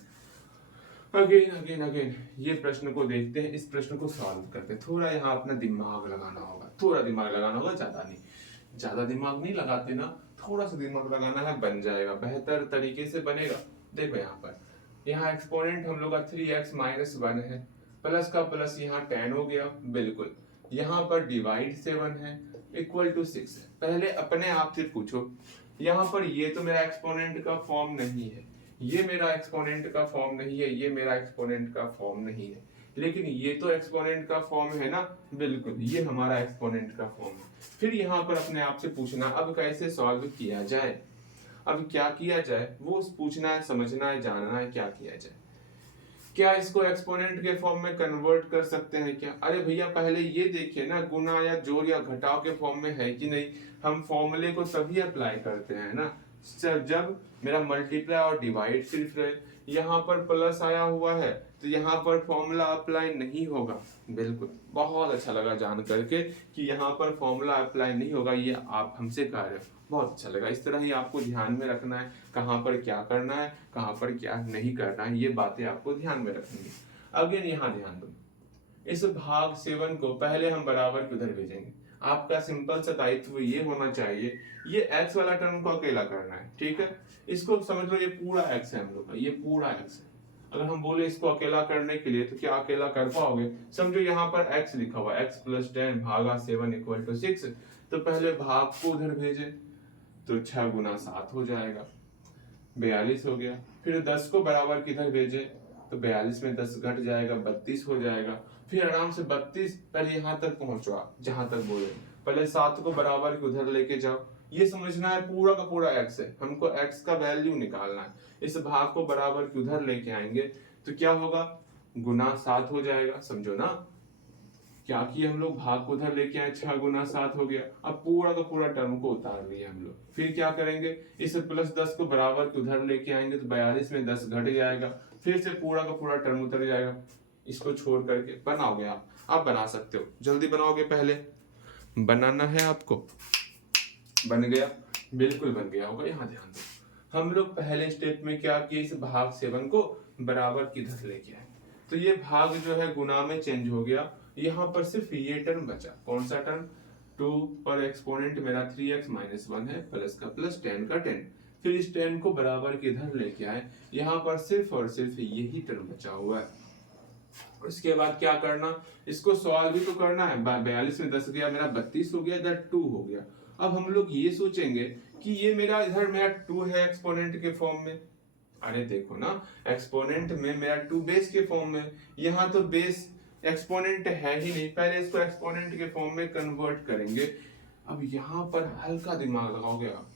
अगेन अगेन अगेन ये प्रश्न को देखते हैं, इस प्रश्न को सॉल्व करते हैं। थोड़ा यहाँ अपना दिमाग लगाना होगा, थोड़ा दिमाग लगाना होगा, ज्यादा दिमाग नहीं लगाते ना, थोड़ा सा दिमाग लगाना है, बन जाएगा, बेहतर तरीके से बनेगा। देखो यहाँ पर, यहाँ एक्सपोनेंट हम लोग का 3x माइनस 1 है, प्लस का प्लस यहाँ 10 हो गया, बिल्कुल। यहाँ पर डिवाइड 7 है, इक्वल टू 6 है। पहले अपने आप से पूछो, यहाँ पर ये तो मेरा एक्सपोनेंट का फॉर्म नहीं है, ये मेरा एक्सपोनेंट का फॉर्म नहीं है, ये मेरा एक्सपोनेंट का फॉर्म नहीं है, लेकिन ये तो एक्सपोनेंट का फॉर्म है ना, बिल्कुल, ये हमारा एक्सपोनेंट का फॉर्म है। फिर यहाँ पर अपने आप से पूछना अब कैसे सॉल्व किया जाए, अब क्या किया जाए वो पूछना है, समझना है, जानना है क्या किया जाए। क्या इसको एक्सपोनेंट के फॉर्म में कन्वर्ट कर सकते हैं क्या? अरे भैया पहले ये देखिए ना, गुना या जोड़ या घटाव के फॉर्म में है कि नहीं। हम फॉर्मूले को तभी अप्लाई करते हैं ना जब मेरा मल्टीप्लाई और डिवाइड सिर्फ रहे। यहाँ पर प्लस आया हुआ है तो यहाँ पर फॉर्मूला अप्लाई नहीं होगा, बिल्कुल। बहुत अच्छा लगा जान करके कि यहाँ पर फॉर्मूला अप्लाई नहीं होगा, ये आप हमसे कह रहे हो, बहुत अच्छा लगा। इस तरह ही आपको ध्यान में रखना है, कहाँ पर क्या करना है, कहाँ पर क्या नहीं करना है, ये बातें आपको ध्यान में रखनी है। अगेन यहाँ ध्यान दो, इस भाग 7 को पहले हम बराबर के उधर भेजेंगे। आपका सिंपल सा दायित्व ये होना चाहिए, ये x वाला टर्म को अकेला करना है, ठीक है। इसको समझ लो, ये पूरा x है हम लोग का, ये पूरा x है। अगर हम बोले इसको अकेला करने के लिए तो क्या अकेला कर पाओगे? समझो यहाँ पर x लिखा हुआ, x प्लस 10 भागा 7 इक्वल टू 6, तो पहले भाग को उधर भेजे तो 6 गुना 7 हो जाएगा, 42 हो गया। फिर 10 को बराबर किधर भेजे तो 42 में 10 घट जाएगा, 32 हो जाएगा। फिर आराम से 32 पहले यहाँ तक पहुंचो आप जहां तक बोले, पहले 7 को बराबर के उधर लेके जाओ। ये समझना है पूरा का पूरा x है, हमको x का वैल्यू निकालना है। इस भाग को बराबर के उधर लेके आएंगे तो क्या होगा, गुना 7 हो जाएगा, समझो ना। क्या किए हम लोग, भाग को उधर लेके आए, 6 गुना 7 हो गया। अब पूरा का पूरा टर्म को उतार लिया हम लोग। फिर क्या करेंगे, इस प्लस 10 को बराबर के उधर लेके आएंगे तो 42 में 10 घट जाएगा, फिर से पूरा का पूरा टर्म उतर जाएगा। इसको छोड़ करके बनाओगे आप बना सकते हो, जल्दी बनाओगे, पहले बनाना है आपको। बन गया, बिल्कुल बन गया होगा। यहाँ ध्यान दो, हम लोग पहले स्टेप में क्या किए, इस भाग 7 को बराबर किधर लेके आए तो ये भाग जो है गुना में चेंज हो गया। यहाँ पर सिर्फ ये टर्म बचा, कौन सा टर्म, 2 और एक्सपोनेंट मेरा 3x माइनस 1 है, प्लस का प्लस 10 का 10। फिर इस 10 को बराबर के इधर लेके आए, यहाँ पर सिर्फ और सिर्फ यही टर्म बचा हुआ है। उसके बाद क्या करना, इसको सॉल्व भी तो करना है। 42 में 10 गया, मेरा 32 हो गया, इधर 2 हो गया। अब हम लोग ये सोचेंगे कि ये मेरा इधर मेरा 2 है एक्सपोनेंट के फॉर्म में। अरे देखो ना, एक्सपोनेंट में मेरा 2 बेस के फॉर्म में, यहाँ तो बेस एक्सपोनेंट है ही नहीं, पहले इसको एक्सपोनेंट के फॉर्म में कन्वर्ट करेंगे। अब यहाँ पर हल्का दिमाग लगाओगे आप,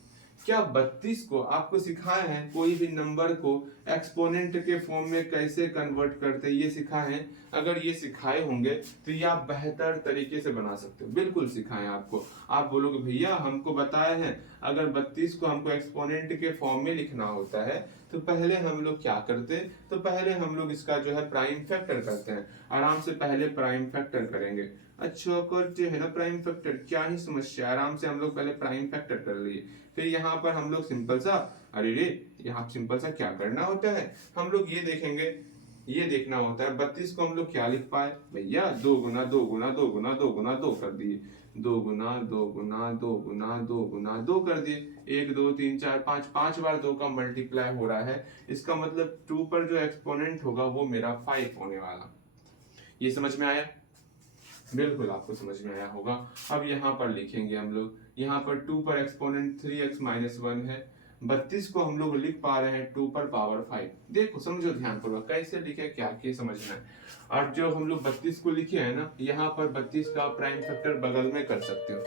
क्या 32 को आपको सिखाए हैं कोई भी नंबर को एक्सपोनेंट के फॉर्म में कैसे कन्वर्ट करते, ये सिखाए हैं? अगर ये सिखाए होंगे तो ये आप बेहतर तरीके से बना सकते हो, बिल्कुल सिखाए आपको। आप बोलोगे भैया हमको बताए हैं, अगर 32 को हमको एक्सपोनेंट के फॉर्म में लिखना होता है तो पहले हम लोग क्या करते, तो पहले हम लोग इसका जो है प्राइम फैक्टर करते हैं। आराम से पहले प्राइम फैक्टर करेंगे। अच्छा करते है ना प्राइम फैक्टर, क्या ही समस्या, आराम से हम लोग पहले प्राइम फैक्टर कर लिए। फिर यहाँ पर हम लोग सिंपल सा, अरे रे यहाँ सिंपल सा क्या करना होता है, हम लोग ये देखेंगे, ये देखना होता है 32 को हम लोग क्या लिख पाए भैया, 2 गुना 2 गुना 2 गुना 2 गुना 2 कर दिए, 2 गुना 2 गुना 2 गुना 2 गुना 2 कर दिए। 1 2 3 4 5, 5 बार 2 का मल्टीप्लाई हो रहा है, इसका मतलब 2 पर जो एक्सपोनेंट होगा वो मेरा 5 होने वाला। ये समझ में आया? बिल्कुल आपको समझ में आया होगा। अब यहाँ पर लिखेंगे हम लोग, यहाँ पर 2 पर एक्सपोनेंट 3x माइनस 1 है, 32 को हम लोग लिख पा रहे हैं 2 पर पावर 5। देखो समझो ध्यानपूर्वक कैसे लिखे, क्या किए समझना है। और जो हम लोग 32 को लिखे है ना, यहाँ पर 32 का प्राइम फैक्टर बगल में कर सकते हो।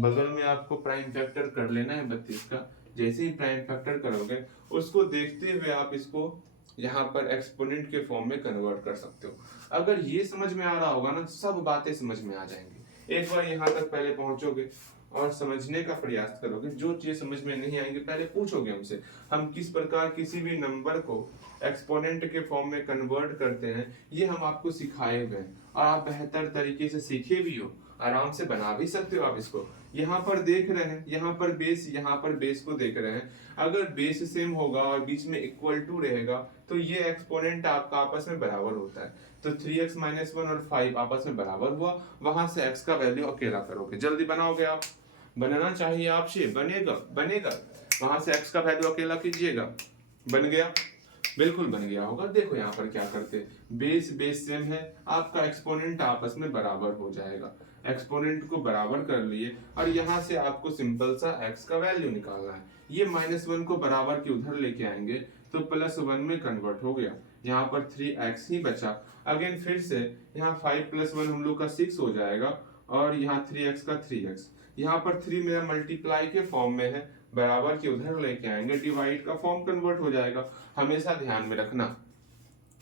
बगल में आपको प्राइम फैक्टर कर लेना है 32 का। जैसे ही प्राइम फैक्टर करोगे उसको देखते हुए आप इसको यहाँ पर एक्सपोनेंट के फॉर्म में कन्वर्ट कर सकते हो। अगर ये समझ में आ रहा होगा ना, सब बातें समझ में आ जाएंगी। एक बार यहाँ तक पहले पहुंचोगे और समझने का प्रयास करोगे, जो चीज समझ में नहीं आएंगे पहले पूछोगे हमसे। हम किस प्रकार किसी भी नंबर को एक्सपोनेंट के फॉर्म में कन्वर्ट करते हैं, ये हम आपको सिखाए हुए हैं और आप बेहतर तरीके से सीखे भी हो, आराम से बना भी सकते हो आप इसको। यहाँ पर देख रहे हैं, यहाँ पर बेस को देख रहे हैं। अगर बेस सेम होगा और बीच में इक्वल टू रहेगा तो ये एक्सपोनेंट आपका आपस में बराबर होता है। तो 3x - 1 और 5 आपस में बराबर हुआ, वहां से x का वैल्यू अकेला करोगे। जल्दी बनाओगे आप, बनाना चाहिए आपसे, बनेगा। वहां से x का वैल्यू अकेला कीजिएगा, बन गया, बिल्कुल बन गया होगा। देखो यहाँ पर क्या करते, बेस सेम है, आपका एक्सपोनेंट आपस में बराबर हो जाएगा। एक्सपोनेंट को बराबर कर लिए और यहाँ से आपको सिंपल सा x का वैल्यू निकालना है। ये -1 को बराबर के उधर लेके आएंगे तो +1 में कन्वर्ट हो गया। यहाँ पर 3x ही बचा। अगेन फिर से यहाँ 5 + 1 हम लोग का 6 हो जाएगा और यहाँ 3x का 3x। यहाँ पर 3 मेरा मल्टीप्लाई के फॉर्म में है, बराबर के उधर लेके आएंगे, डिवाइड का फॉर्म कन्वर्ट हो जाएगा। हमेशा ध्यान में रखना,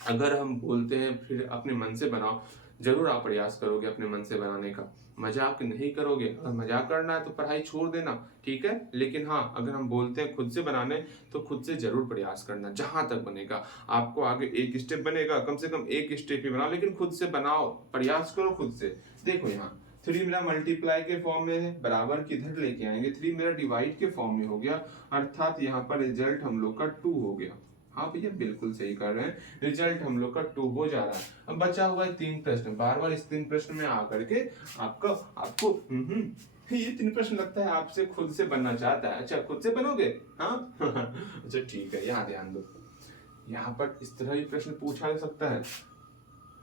अगर हम बोलते हैं फिर अपने मन से बनाओ, जरूर आप प्रयास करोगे अपने मन से बनाने का। मजाक नहीं करोगे, अगर मजाक करना है तो पढ़ाई छोड़ देना, ठीक है। लेकिन हाँ, अगर हम बोलते हैं खुद से बनाने तो खुद से जरूर प्रयास करना, जहां तक बनेगा। आपको आगे एक स्टेप बनेगा, कम से कम एक स्टेप ही बनाओ, लेकिन खुद से बनाओ, प्रयास करो खुद से। देखो यहाँ 3 मेरा मल्टीप्लाई के फॉर्म में है, बराबर किधर लेके आएंगे, 3 मेरा डिवाइड के फॉर्म में हो गया, अर्थात यहाँ पर रिजल्ट हम लोग का 2 हो गया। हाँ भैया बिल्कुल सही कर रहे हैं, रिजल्ट हम लोग का 2 हो जा रहा है। अब बचा हुआ है 3 प्रश्न। बार बार इस 3 प्रश्न में आकर के आपको ये 3 प्रश्न लगता है आपसे खुद से बनना चाहता है। अच्छा खुद से बनोगे, हाँ अच्छा ठीक है, यहाँ ध्यान दो। यहाँ पर इस तरह ही प्रश्न पूछा जा सकता है,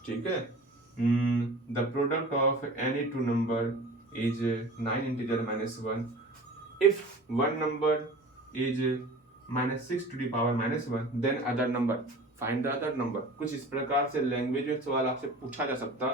ठीक है। The product of any two number is 9 integer -1 if one number is -6 to the power -1 then other number, find the other number। कुछ इस प्रकार से लैंग्वेज में सवाल आपसे पूछा जा सकता,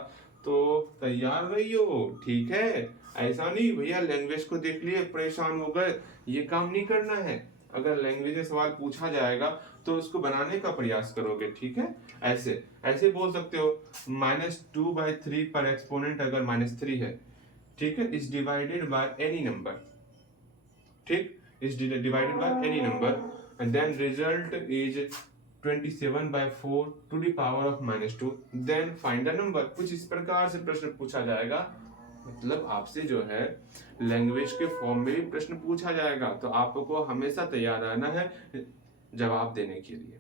तो तैयार रहियो, ठीक है। ऐसा नहीं भैया लैंग्वेज को देख लिए परेशान हो गए, ये काम नहीं करना है। अगर लैंग्वेज में सवाल पूछा जाएगा तो उसको बनाने का प्रयास करोगे, ठीक है। ऐसे ऐसे बोल सकते हो, -2/3 पर एक्सपोनेंट अगर -3 है, ठीक है, is divided by any number, ठीक, is divided by any number and then result is 27/4 to the power of -2 then find the number। कुछ इस प्रकार से प्रश्न पूछा जाएगा, मतलब आपसे जो है लैंग्वेज के फॉर्म में भी प्रश्न पूछा जाएगा, तो आपको हमेशा तैयार रहना है जवाब देने के लिए,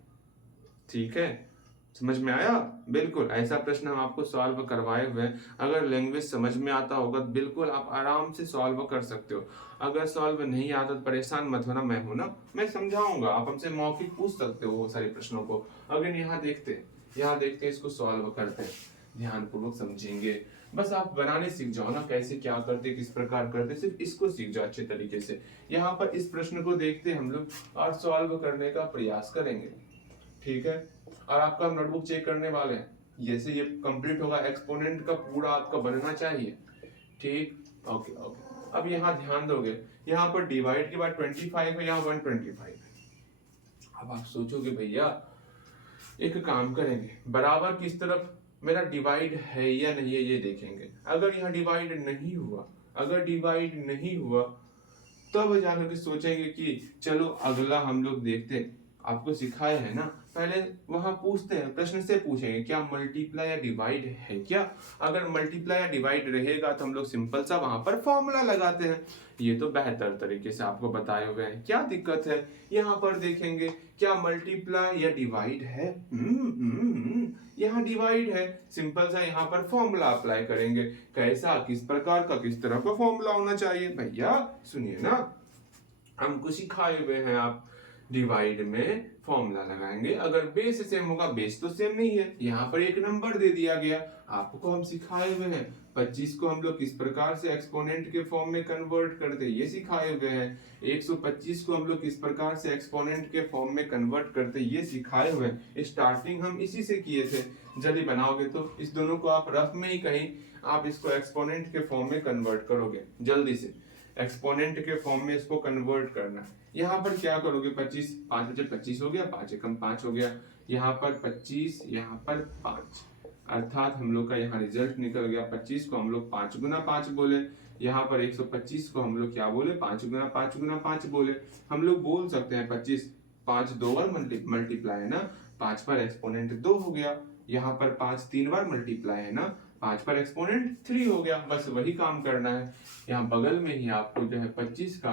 ठीक है। समझ में आया? बिल्कुल ऐसा प्रश्न हम आपको सॉल्व करवाए हुए हैं। अगर लैंग्वेज समझ में आता होगा तो बिल्कुल आप आराम से सॉल्व कर सकते हो। अगर सॉल्व नहीं आता तो परेशान मत होना, मैं हूं ना, मैं समझाऊंगा। आप हमसे मौखिक पूछ सकते हो वो सारे प्रश्नों को। अगर यहाँ देखते इसको सॉल्व करते हैं, ध्यानपूर्वक समझेंगे। बस आप बनाने सीख जाओ ना, कैसे क्या करते, किस प्रकार करते, सिर्फ इसको सीख जाओ अच्छे तरीके से। यहाँ पर इस प्रश्न को देखते हम लोग और सॉल्व करने का प्रयास करेंगे, ठीक है। और आपका हम नोटबुक चेक करने वाले हैं, जैसे ये कंप्लीट होगा एक्सपोनेंट का पूरा आपका बनना चाहिए, ठीक। ओके। अब यहाँ ध्यान दोगे, यहाँ पर डिवाइड के बाद 25 है, यहाँ 125 है। अब आप सोचोगे भैया एक काम करेंगे, बराबर किस तरफ मेरा डिवाइड है या नहीं है ये देखेंगे। अगर यहाँ डिवाइड नहीं हुआ तब जाकर के सोचेंगे कि चलो अगला हम लोग देखते हैं। आपको सिखाया है ना, पहले वहां पूछते हैं, प्रश्न से पूछेंगे क्या मल्टीप्लाई या डिवाइड है क्या। अगर मल्टीप्लाई या डिवाइड रहेगा तो हम लोग सिंपल सा वहां पर फॉर्मूला लगाते हैं। ये तो बेहतर तरीके से आपको बताए हुए हैं, क्या दिक्कत है। यहाँ पर देखेंगे क्या मल्टीप्लाई या डिवाइड है, यहाँ डिवाइड है, सिंपल सा यहाँ पर फॉर्मूला अप्लाई करेंगे। कैसा, किस प्रकार का, किस तरह का फॉर्मूला होना चाहिए भैया, सुनिए ना, हमको सिखाए हुए हैं। आप डिवाइड में फॉर्मूला लगाएंगे, अगर बेस सेम होगा, बेस तो सेम नहीं है, यहाँ पर एक नंबर दे दिया गया, आपको हम सिखाए हुए हैं, 25 को हम लोग किस प्रकार से एक्सपोनेंट के फॉर्म में कन्वर्ट करते ये सिखाए हुए हैं। 125 को हम लोग किस प्रकार से एक्सपोनेंट के फॉर्म में कन्वर्ट करते ये सिखाए हुए हैं। स्टार्टिंग हम इसी से किए थे। जल्दी बनाओगे तो इस दोनों को आप रफ में ही कहीं आप इसको एक्सपोनेंट के फॉर्म में कन्वर्ट करोगे। जल्दी से एक्सपोनेंट के फॉर्म में इसको कन्वर्ट करना है। यहाँ पर क्या करोगे, 25 5 बचे 25 हो गया, 5 एकम 5 हो गया, यहाँ पर 25 यहाँ पर 5, अर्थात हम लोग का यहाँ रिजल्ट निकल गया। 25 को हम लोग 5 गुना 5 बोले, यहाँ पर 125 को हम लोग क्या बोले 5 गुना 5 गुना 5 बोले। हम लोग बोल सकते हैं 25 5 दो बार मल्टीप्लाई है ना, 5 पर एक्सपोनेंट 2 हो गया। यहाँ पर 5 3 बार मल्टीप्लाई है ना, 5 पर एक्सपोनेंट 3 हो गया। बस वही काम करना है। यहाँ बगल में ही आपको जो है 25 का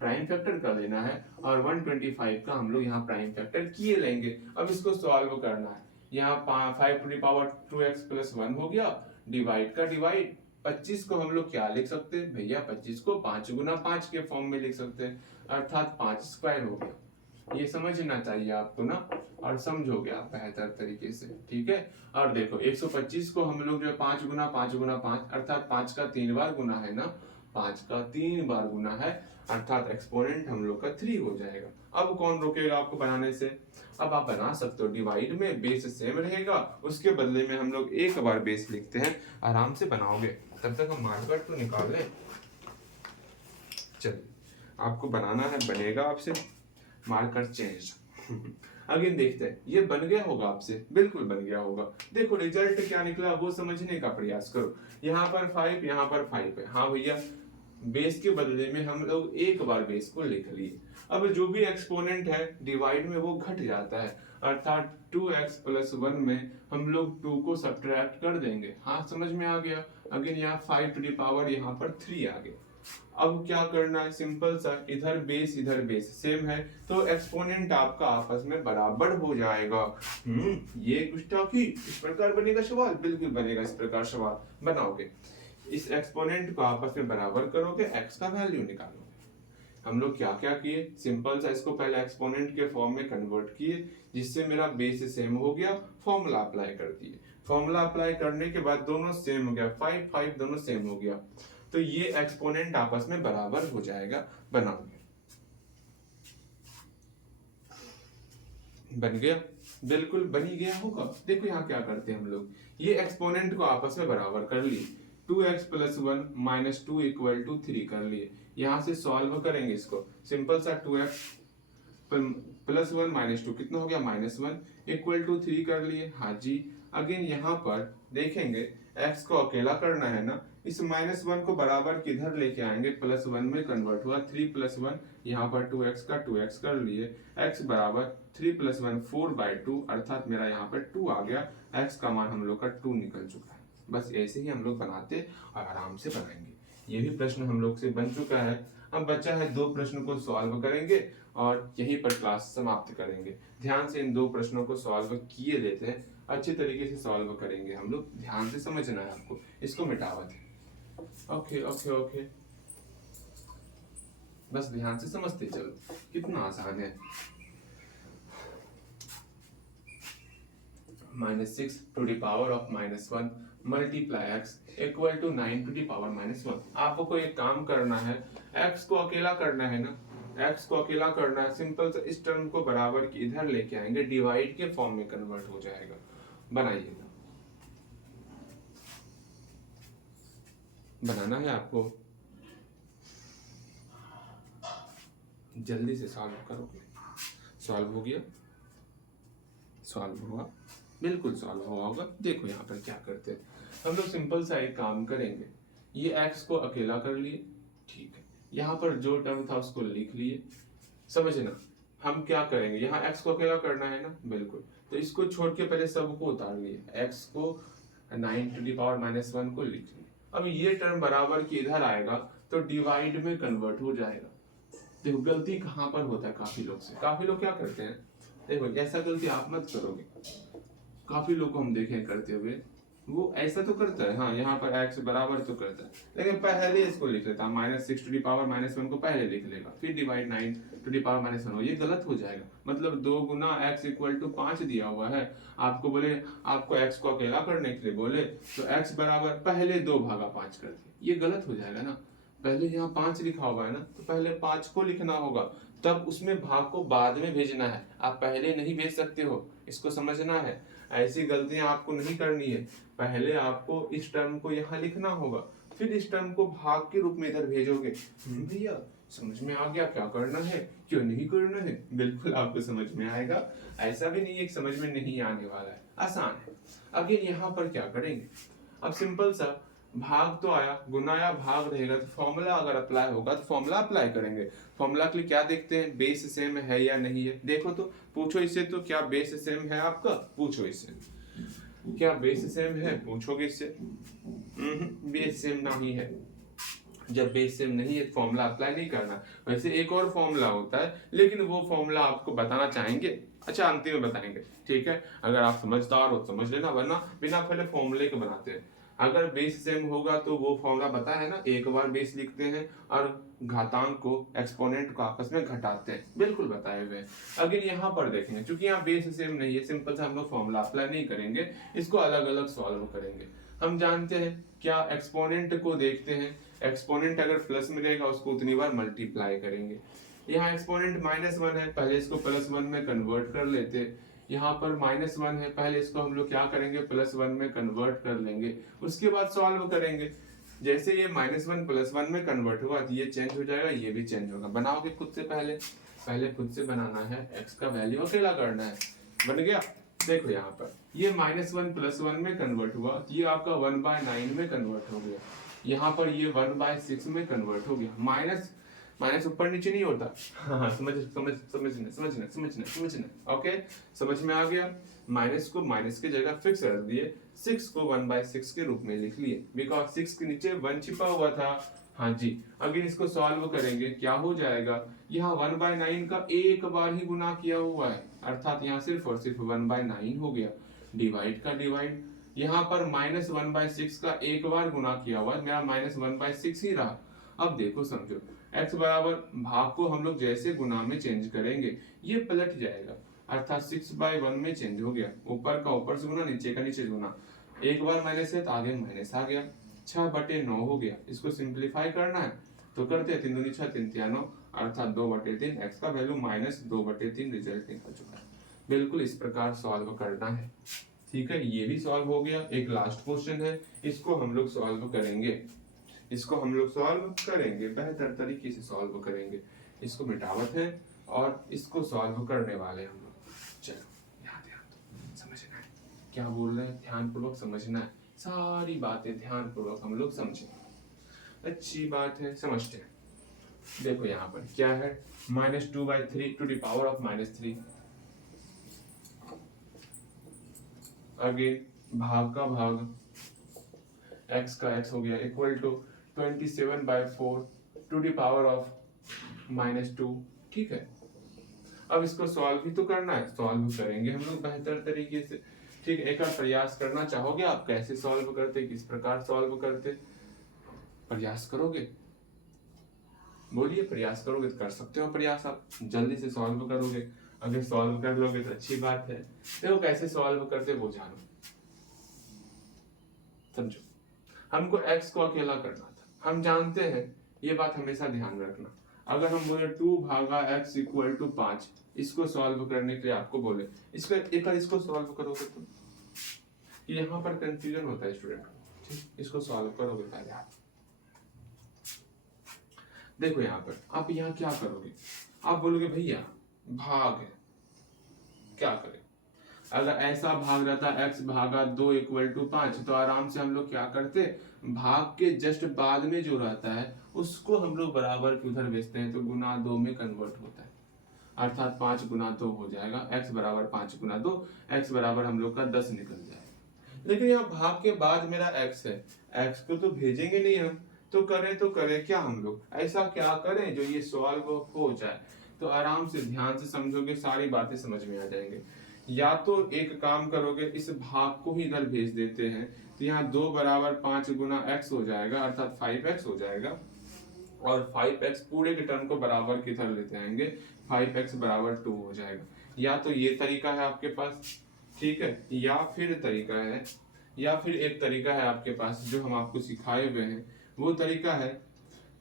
प्राइम फैक्टर कर लेना है और 125 का हम लोग यहाँ प्राइम फैक्टर किए लेंगे। अब इसको सॉल्व करना है। यहाँ 5 to the power 2x plus 1 हो गया, डिवाइड का डिवाइड। 25 को हम लोग क्या लिख सकते हैं भैया, 25 को 5 गुना 5 के फॉर्म में लिख सकते हैं, अर्थात 5 स्क्वायर हो गया। ये समझना चाहिए आपको ना, और समझोगे आप बेहतर तरीके से, ठीक है। और देखो 125 को हम लोग जो 5 गुना 5 गुना 5 अर्थात 5 का 3 बार गुना है ना, 5 का 3 बार गुना है, अर्थात एक्सपोनेंट हम लोग का 3 हो जाएगा। अब कौन रोकेगा आपको बनाने से, अब आप बना सकते हो। डिवाइड में बेस सेम रहेगा, उसके बदले में हम लोग एक बार बेस लिखते हैं, आराम से बनाओगे। तब तक हम मार्कर तो निकाल लें। चलिए आपको बनाना है, बनेगा आपसे। मार्कर चेंज अगेन देखते हैं, ये बन गया होगा आपसे, बिल्कुल बन गया होगा। देखो रिजल्ट क्या निकला वो समझने का प्रयास करो। यहाँ पर 5 यहाँ पर 5 है, हाँ भैया बेस के बदले में हम लोग एक बार बेस को लिख लिए। अब जो भी एक्सपोनेंट है डिवाइड में वो घट जाता है, अर्थात 2x प्लस 1 में हम लोग 2 को सब्ट्रैक्ट कर देंगे। हाँ समझ में आ गया। अगेन यहाँ 5 टू द पावर यहाँ पर 3 आ गया। अब क्या करना है, सिंपल सा, इधर बेस सेम है तो एक्सपोनेंट आपका आपस में बराबर हो जाएगा। ये गुस्ताखी, इस प्रकार बनेगा सवाल, बिल्कुल बनेगा इस प्रकार सवाल बनाओगे। इस एक्सपोनेंट को आपस में बराबर करोगे, एक्स का वैल्यू निकालोगे। हम लोग क्या क्या किए, सिंपल सा इसको पहले एक्सपोनेंट के फॉर्म में कन्वर्ट किए, जिससे मेरा बेस सेम हो गया, फॉर्मूला अप्लाई कर दिए। फॉर्मूला अप्लाई करने के बाद दोनों सेम हो गया, 5 5 दोनों सेम हो गया, तो ये एक्सपोनेंट आपस में बराबर हो जाएगा। बनाओगे, बन गया, बिल्कुल बन ही गया होगा। देखो यहाँ क्या करते हैं हम लोग, ये एक्सपोनेंट को आपस में बराबर कर लिए, 2x plus 1 minus 2 equal to 3 कर लिए। यहाँ से सॉल्व करेंगे इसको, सिंपल सा 2x प्लस 1 माइनस 2 कितना हो गया -1 इक्वल टू 3 कर लिए। हाँ जी, अगेन यहाँ पर देखेंगे x को अकेला करना है ना, इस -1 को बराबर किधर लेके आएंगे, +1 में कन्वर्ट हुआ, 3 + 1 यहाँ पर 2x का 2x कर लिए, x बराबर 3 + 1 4/2, अर्थात मेरा यहाँ पर 2 आ गया, x का मान हम लोग का 2 निकल चुका है। बस ऐसे ही हम लोग बनाते और आराम से बनाएंगे। ये भी प्रश्न हम लोग से बन चुका है। अब बचा है 2 प्रश्न को सॉल्व करेंगे और यहीं पर क्लास समाप्त करेंगे। ध्यान से इन 2 प्रश्नों को सॉल्व किए लेते हैं, अच्छे तरीके से सॉल्व करेंगे हम लोग। ध्यान से समझना है आपको, इसको मिटावत है। ओके ओके ओके, बस ध्यान से समझते चलो, कितना आसान है। -6 to the power of -1 multiply x equal to 9 to the power -1। आपको एक काम करना है, x को अकेला करना है ना, x को अकेला करना है। सिंपल सा इस टर्म को बराबर की इधर लेके आएंगे, डिवाइड के फॉर्म में कन्वर्ट हो जाएगा। बनाइएगा, बनाना है आपको, जल्दी से सॉल्व करोगे। सॉल्व हो गया, सॉल्व हुआ, बिल्कुल सॉल्व हुआ होगा। देखो यहाँ पर क्या करते हैं हम लोग, सिंपल सा एक काम करेंगे, ये x को अकेला कर लिए, ठीक है, यहाँ पर जो टर्म था उसको लिख लिए। समझना, हम क्या करेंगे, यहाँ x को अकेला करना है ना, बिल्कुल, तो इसको छोड़ के पहले सबको उतार लिए, x को 9 टू द पावर -1 को लिख लिए। अब ये टर्म बराबर की इधर आएगा तो डिवाइड में कन्वर्ट हो जाएगा। देखो गलती कहाँ पर होता है काफी लोग से, काफी लोग क्या करते हैं, देखो ऐसा गलती आप मत करोगे, काफी लोग को हम देखें करते हुए, वो ऐसा तो करता है, हाँ यहाँ पर x बराबर तो करता है, लेकिन पहले इसको लिख लेता है -6⁻⁻1 को पहले लिख लेगा, फिर डिवाइड 9⁻⁻1 हो, ये गलत हो जाएगा। मतलब 2 गुना x = 5 दिया हुआ है, आपको बोले आपको x को अकेला करने के लिए बोले तो x बराबर पहले 2/5 कर दिए, ये गलत हो जाएगा ना। पहले यहाँ 5 लिखा हुआ है ना, तो पहले 5 को लिखना होगा, तब उसमें भाग को बाद में भेजना है, आप पहले नहीं भेज सकते हो, इसको समझना है। ऐसी गलतियां आपको नहीं करनी है। पहले आपको इस टर्म को यहाँ लिखना होगा, फिर इस टर्म को भाग के रूप में इधर भेजोगे। भैया समझ में आ गया क्या करना है, क्यों नहीं करना है? बिल्कुल आपको समझ में आएगा, ऐसा भी नहीं है कि समझ में नहीं आने वाला है, आसान है। अगेन यहाँ पर क्या करेंगे, अब सिंपल सा भाग तो आया, गुना या भाग रहेगा, तो फॉर्मूला अगर अप्लाई होगा तो फॉर्मूला अप्लाई करेंगे। फॉर्मूला के लिए क्या देखते हैं, बेस सेम है या नहीं है। देखो तो पूछो इससे, तो क्या बेस सेम है आपका, पूछो इससे क्या बेस सेम है, पूछोगे इससे बेस सेम नहीं है। जब बेस सेम नहीं है फॉर्मूला अप्लाई नहीं करना। वैसे एक और फॉर्मूला होता है, लेकिन वो फॉर्मूला आपको बताना चाहेंगे, अच्छा अंतिम में बताएंगे, ठीक है। अगर आप समझदार हो समझ लेना, वरना बिना पहले फॉर्मूले के बनाते हैं। अगर बेस सेम होगा तो वो फॉर्मूला पता है ना, एक बार बेस लिखते हैं और घातांक को एक्सपोनेंट को आपस में घटाते हैं, बिल्कुल बताए हुए हैं। अगर यहाँ पर देखेंगे, क्योंकि यहाँ बेस सेम नहीं है, सिंपल सा हम लोग फॉर्मूला अप्लाई नहीं करेंगे, इसको अलग अलग सॉल्व करेंगे। हम जानते हैं क्या, एक्सपोनेंट को देखते हैं, एक्सपोनेंट अगर प्लस मिलेगा उसको उतनी बार मल्टीप्लाई करेंगे। यहाँ एक्सपोनेंट -1 है, पहले इसको +1 में कन्वर्ट कर लेते। यहाँ पर -1 है, पहले इसको हम लोग क्या करेंगे, +1 में कन्वर्ट कर लेंगे, उसके बाद सॉल्व करेंगे। जैसे ये -1 +1 में कन्वर्ट हुआ तो ये चेंज हो जाएगा, ये भी चेंज होगा। बनाओगे खुद से, पहले खुद से बनाना है, x का वैल्यू अकेला करना है। बन गया, देखो यहाँ पर ये -1 +1 में कन्वर्ट हुआ तो ये आपका 1/9 में कन्वर्ट हो गया। यहाँ पर ये 1/6 में कन्वर्ट हो गया। माइनस ऊपर नीचे नहीं होता। हाँ समझना। ओके, समझ में आ गया। माइनस को माइनस की जगह फिक्स रख दिए, 6 को 1/6 के रूप में लिख लिए, बिकॉज 6 के नीचे 1 छिपा हुआ था। हाँ जी, अगर इसको सॉल्व करेंगे क्या हो जाएगा, यहाँ 1/9 का एक बार ही गुना किया हुआ है, अर्थात यहाँ सिर्फ और सिर्फ 1/9 हो गया। डिवाइड का डिवाइड, यहाँ पर -1/6 का एक बार गुना किया हुआ है, मेरा -1/6 ही रहा। अब देखो समझो, x बराबर भाग को हम लोग जैसे गुना में चेंज करेंगे ये पलट जाएगा, अर्थात 6/1 में चेंज हो गया। ऊपर का ऊपर से गुना, नीचे का नीचे गुना, एक बार माइनस है तो आगे माइनस आ गया, 6/9 हो गया। इसको सिंप्लीफाई करना है तो करते हैं, 3 दूनी 6 3 तिया 9, अर्थात 2/3। x का वैल्यू -2/3 रिजल्ट निकल चुका है। बिल्कुल इस प्रकार सॉल्व करना है, ठीक है। ये भी सॉल्व हो गया। एक लास्ट क्वेश्चन है, इसको हम लोग सॉल्व करेंगे, बेहतर तरीके से सॉल्व करेंगे। इसको मिटावत है और इसको सॉल्व करने वाले हम लोग। चलो यहाँ ध्यान दो, समझना है क्या बोल रहे हैं, ध्यान पूर्वक समझना है, सारी बातें ध्यान पूर्वक हम लोग समझें। अच्छी बात है, समझते हैं। देखो यहाँ पर क्या है, -2/3 to the power of -3। Again भाग का भाग, x का x हो गया, equal to 27/4 to the power of -2, ठीक है। अब इसको सॉल्व भी तो करना है, सॉल्व करेंगे हम लोग बेहतर तरीके से, ठीक है। एक बार प्रयास करना चाहोगे आप, कैसे सॉल्व करते, किस प्रकार सॉल्व करते, प्रयास करोगे, बोलिए प्रयास करोगे तो कर सकते हो प्रयास, आप जल्दी से सॉल्व करोगे। अगर सॉल्व कर लोगे तो अच्छी बात है। देखो कैसे सॉल्व करते वो जानो, समझो। हमको x को अकेला करना था, हम जानते हैं, ये बात हमेशा ध्यान रखना। अगर हम बोले 2/x = 5, इसको सॉल्व करने के लिए आपको बोले इसका एक बार इसको सॉल्व करोगे तो यहाँ पर कंफ्यूजन होता है स्टूडेंट, ठीक। इसको सॉल्व करोगे पहले आप, देखो यहाँ पर आप यहाँ क्या करोगे, आप बोलोगे भैया भाग है, क्या करें। अगर ऐसा भाग रहता x/2 = 5 तो आराम से हम लोग क्या करते, भाग के जस्ट बाद में जो रहता है उसको हम लोग बराबर के उधर भेजते हैं, तो गुना 2 में कन्वर्ट होता है, अर्थात 5 × 2 हो जाएगा। x बराबर 5 × 2, x बराबर हम लोग का 10 निकल जाएगा। लेकिन यहाँ भाग के बाद मेरा x है, x को तो भेजेंगे नहीं हम, तो करें क्या हम लोग, ऐसा क्या करें जो ये सॉल्व हो जाए। तो आराम से ध्यान से समझोगे, सारी बातें समझ में आ जाएंगे। या तो एक काम करोगे, इस भाग को ही इधर भेज देते हैं, तो यहाँ 2 बराबर 5 गुना x हो जाएगा, अर्थात 5x हो जाएगा। और 5x पूरे के टर्म को बराबर किधर लेते आएंगे, 5x बराबर 2 हो जाएगा। या तो ये तरीका है आपके पास, ठीक है, या फिर एक तरीका है आपके पास जो हम आपको सिखाए हुए हैं। वो तरीका है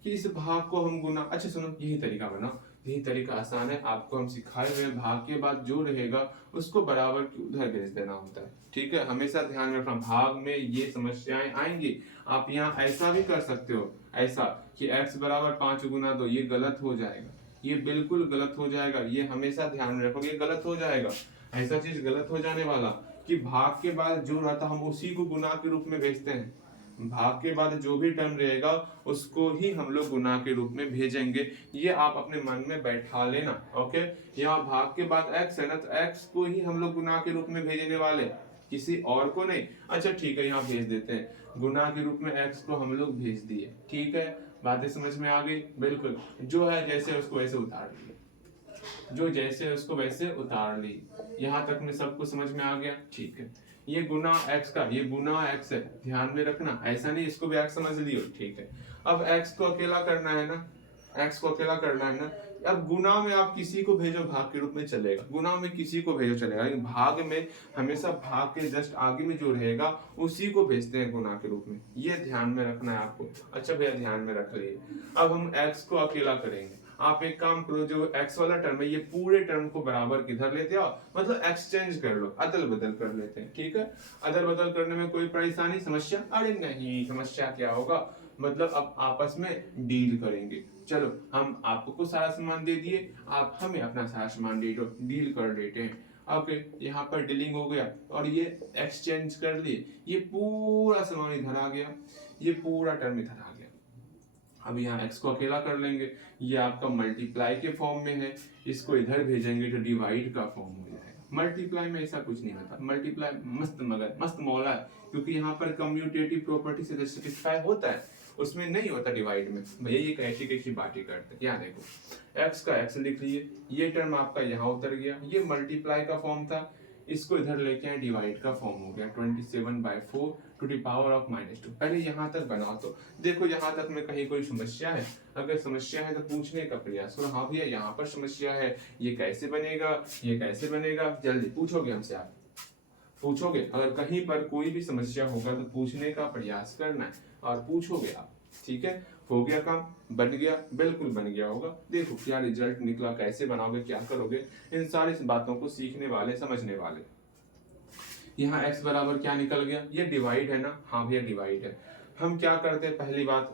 कि इस भाग को हम गुना, अच्छा सुनो, यही तरीका बनाओ, यही तरीका आसान है, आपको हम सिखाए हुए हैं। भाग के बाद जो रहेगा उसको बराबर उधर भेज देना होता है, ठीक है। हमेशा ध्यान रखना, भाग में ये समस्याएं आएंगी। आप यहाँ ऐसा भी कर सकते हो, ऐसा कि x बराबर 5 गुना 2, ये गलत हो जाएगा, ये बिल्कुल गलत हो जाएगा, ये हमेशा ध्यान में रखोगे, गलत हो जाएगा। ऐसा चीज गलत हो जाने वाला कि भाग के बाद जो रहता हम उसी को गुना के रूप में भेजते हैं। भाग के बाद जो भी टर्म रहेगा उसको ही हम लोग गुना के रूप में भेजेंगे। ये आप अपने मन में बैठा लेना, ओके। यहाँ भाग के बाद x है ना, तो x को ही हम लोग गुना के रूप में भेजने वाले, किसी और को नहीं। अच्छा ठीक है, यहाँ भेज देते हैं, गुना के रूप में x को हम लोग भेज दिए, ठीक है। बातें समझ में आ गई? बिल्कुल, जो है जैसे उसको वैसे उतार लिए, जो जैसे उसको वैसे उतार ली। यहाँ तक में सबको समझ में आ गया? ठीक है। ये गुना x का, ये गुना x है, ध्यान में रखना, ऐसा नहीं इसको भी x समझ लियो, ठीक है। अब x को अकेला करना है ना, x को अकेला करना है ना। अब गुना में आप किसी को भेजो भाग के रूप में चलेगा, गुना में किसी को भेजो चलेगा, लेकिन भाग में हमेशा भाग के जस्ट आगे में जो रहेगा उसी को भेजते हैं गुना के रूप में। ये ध्यान में रखना है आपको। अच्छा भैया ध्यान में रख लिए। अब हम x को अकेला करेंगे। आप एक काम करो, जो x वाला टर्म है ये पूरे टर्म को बराबर किधर लेते आओ, मतलब एक्सचेंज कर लो, अदल बदल कर लेते हैं, ठीक है। अदल बदल करने में कोई परेशानी, समस्या? अरे नहीं, समस्या क्या होगा, मतलब अब आपस में डील करेंगे। चलो हम आपको सारा सामान दे दिए, आप हमें अपना सारा सामान दे दो, डील कर लेते हैं। ओके, यहाँ पर डीलिंग हो गया और ये एक्सचेंज कर लिए, ये पूरा सामान इधर आ गया, ये पूरा टर्म इधर आ गया। अब यहाँ x को अकेला कर लेंगे, ये आपका मल्टीप्लाई के फॉर्म में है, इसको इधर भेजेंगे तो डिवाइड का फॉर्म हो जाएगा। मल्टीप्लाई में ऐसा कुछ नहीं होता, मल्टीप्लाई मस्त मगर मस्त मौला है, क्योंकि यहाँ पर कम्यूटेटिव प्रॉपर्टी से सेटिस्फाई होता है, उसमें नहीं होता डिवाइड में। भैया ये कैसी कैसी बातें करते हैं। यहाँ देखो, x का x लिख लिए, ये टर्म आपका यहाँ उतर गया, ये मल्टीप्लाई का फॉर्म था, इसको इधर लेके आए, डिवाइड का फॉर्म हो गया, 27/4 टू द पावर ऑफ -2। पहले यहाँ तक बनाओ, तो देखो यहाँ तक में कहीं कोई समस्या है? अगर समस्या है तो पूछने का प्रयास करो, हाँ भैया यहाँ पर समस्या है, ये कैसे बनेगा, ये कैसे बनेगा, जल्दी पूछोगे हमसे, आप पूछोगे। अगर कहीं पर कोई भी समस्या होगा तो पूछने का प्रयास करना है और पूछोगे आप, ठीक है। हो गया काम, बन गया, बिल्कुल बन गया होगा। देखो क्या रिजल्ट निकला, कैसे बनाओगे, क्या करोगे, इन सारी बातों को सीखने वाले, समझने वाले। यहाँ x बराबर क्या निकल गया, ये डिवाइड है ना, हाँ भैया डिवाइड है। हम क्या करते हैं, पहली बात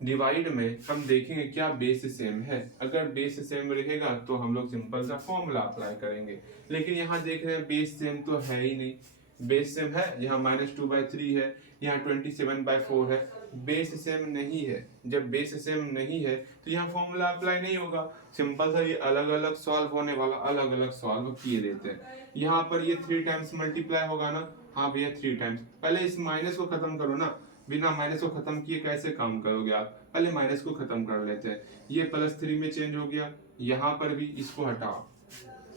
डिवाइड में हम देखेंगे क्या बेस सेम है। अगर बेस सेम रहेगा तो हम लोग सिंपल सा फॉर्मूला अप्लाई करेंगे, लेकिन यहाँ देख रहे हैं बेस सेम तो है ही नहीं। बेस सेम है, यहाँ -2/3 है, यहाँ 27/4 है, बेस सेम नहीं है। जब बेस सेम नहीं है तो यहाँ फॉर्मूला अप्लाई नहीं होगा, सिंपल सा ये अलग अलग सॉल्व होने वाला, अलग अलग सॉल्व किए देते हैं। यहाँ पर ये 3 टाइम्स मल्टीप्लाई होगा ना, हाँ भैया 3 टाइम्स। पहले इस माइनस को खत्म करो ना, बिना माइनस को खत्म किए कैसे काम करोगे आप, पहले माइनस को खत्म कर लेते हैं। ये +3 में चेंज हो गया, यहाँ पर भी इसको हटाओ,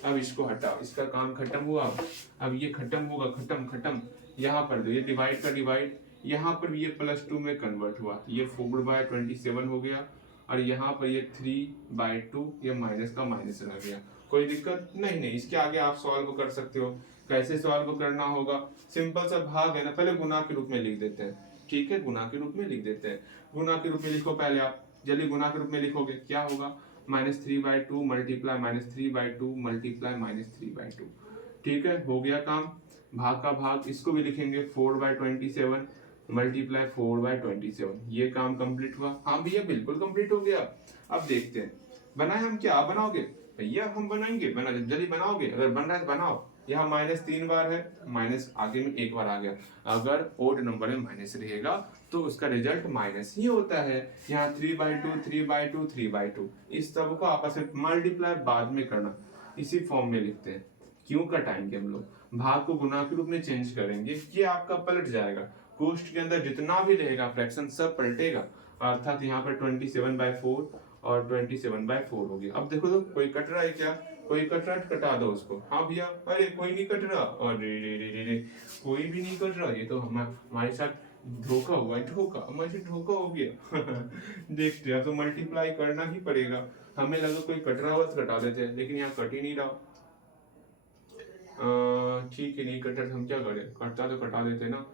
अब इसको हटाओ, इसका काम खत्म हुआ। अब ये खत्म होगा, खत्म खत्म, यहाँ पर दो, ये डिवाइड का डिवाइड, यहाँ पर ये +2 में कन्वर्ट हुआ, ये 4/27 हो गया, और यहाँ पर ये 3/2, ये माइनस का माइनस रह गया। कोई दिक्कत नहीं, नहीं इसके आगे आप सॉल्व कर सकते हो। कैसे सॉल्व करना होगा, सिंपल सा भाग है ना, पहले गुना के रूप में लिख देते हैं, ठीक है, गुना के रूप में लिख देते हैं। गुना के रूप में लिखो, पहले आप जल्दी गुना के रूप में लिखोगे, क्या होगा, -3/2 मल्टीप्लाई -3/2 मल्टीप्लाई -3/2, ठीक है, हो गया काम। भाग का भाग, इसको भी लिखेंगे 4/27 मल्टीप्लाई 4/27, ये काम कंप्लीट हुआ। हाँ भैया बिल्कुल कंप्लीट हो गया। अब देखते हैं बनाए हम, क्या आप बनाओगे? भैया हम बनाएंगे, बना जल्दी बनाओगे, अगर बन रहा है तो बनाओ। यहाँ -3 बार है, माइनस आगे में एक बार आ गया, अगर ओड नंबर में माइनस रहेगा तो उसका रिजल्ट माइनस ही होता है। यहाँ 3/2 3/2 3/2, इस सब को आपस में मल्टीप्लाई बाद में करना, इसी फॉर्म में लिखते हैं। क्यों कटाएंगे हम लोग, भाग को गुना के रूप में चेंज करेंगे, ये आपका पलट जाएगा, कोष्ठ के अंदर जितना भी रहेगा फ्रैक्शन सब पलटेगा, अर्थात यहाँ पर 27/4 और 27/4 हो गया। अब देखो तो कोई कट रहा है क्या? कोई कट रहा है, कटा दो उसको। हाँ भैया, अरे कोई नहीं कट रहा, अरे रे रे रे रे, कोई भी नहीं कट रहा, ये तो हमारे साथ धोखा हुआ है, धोखा हमारे से धोखा हो गया। देखते हैं, तो मल्टीप्लाई करना ही पड़ेगा। हमें लगा कोई कट रहा हुआ तो कटा देते हैं, लेकिन यहाँ कट ही नहीं रहा। ठीक है, नहीं कटा तो हम क्या करें, कटता तो कटा देते ना।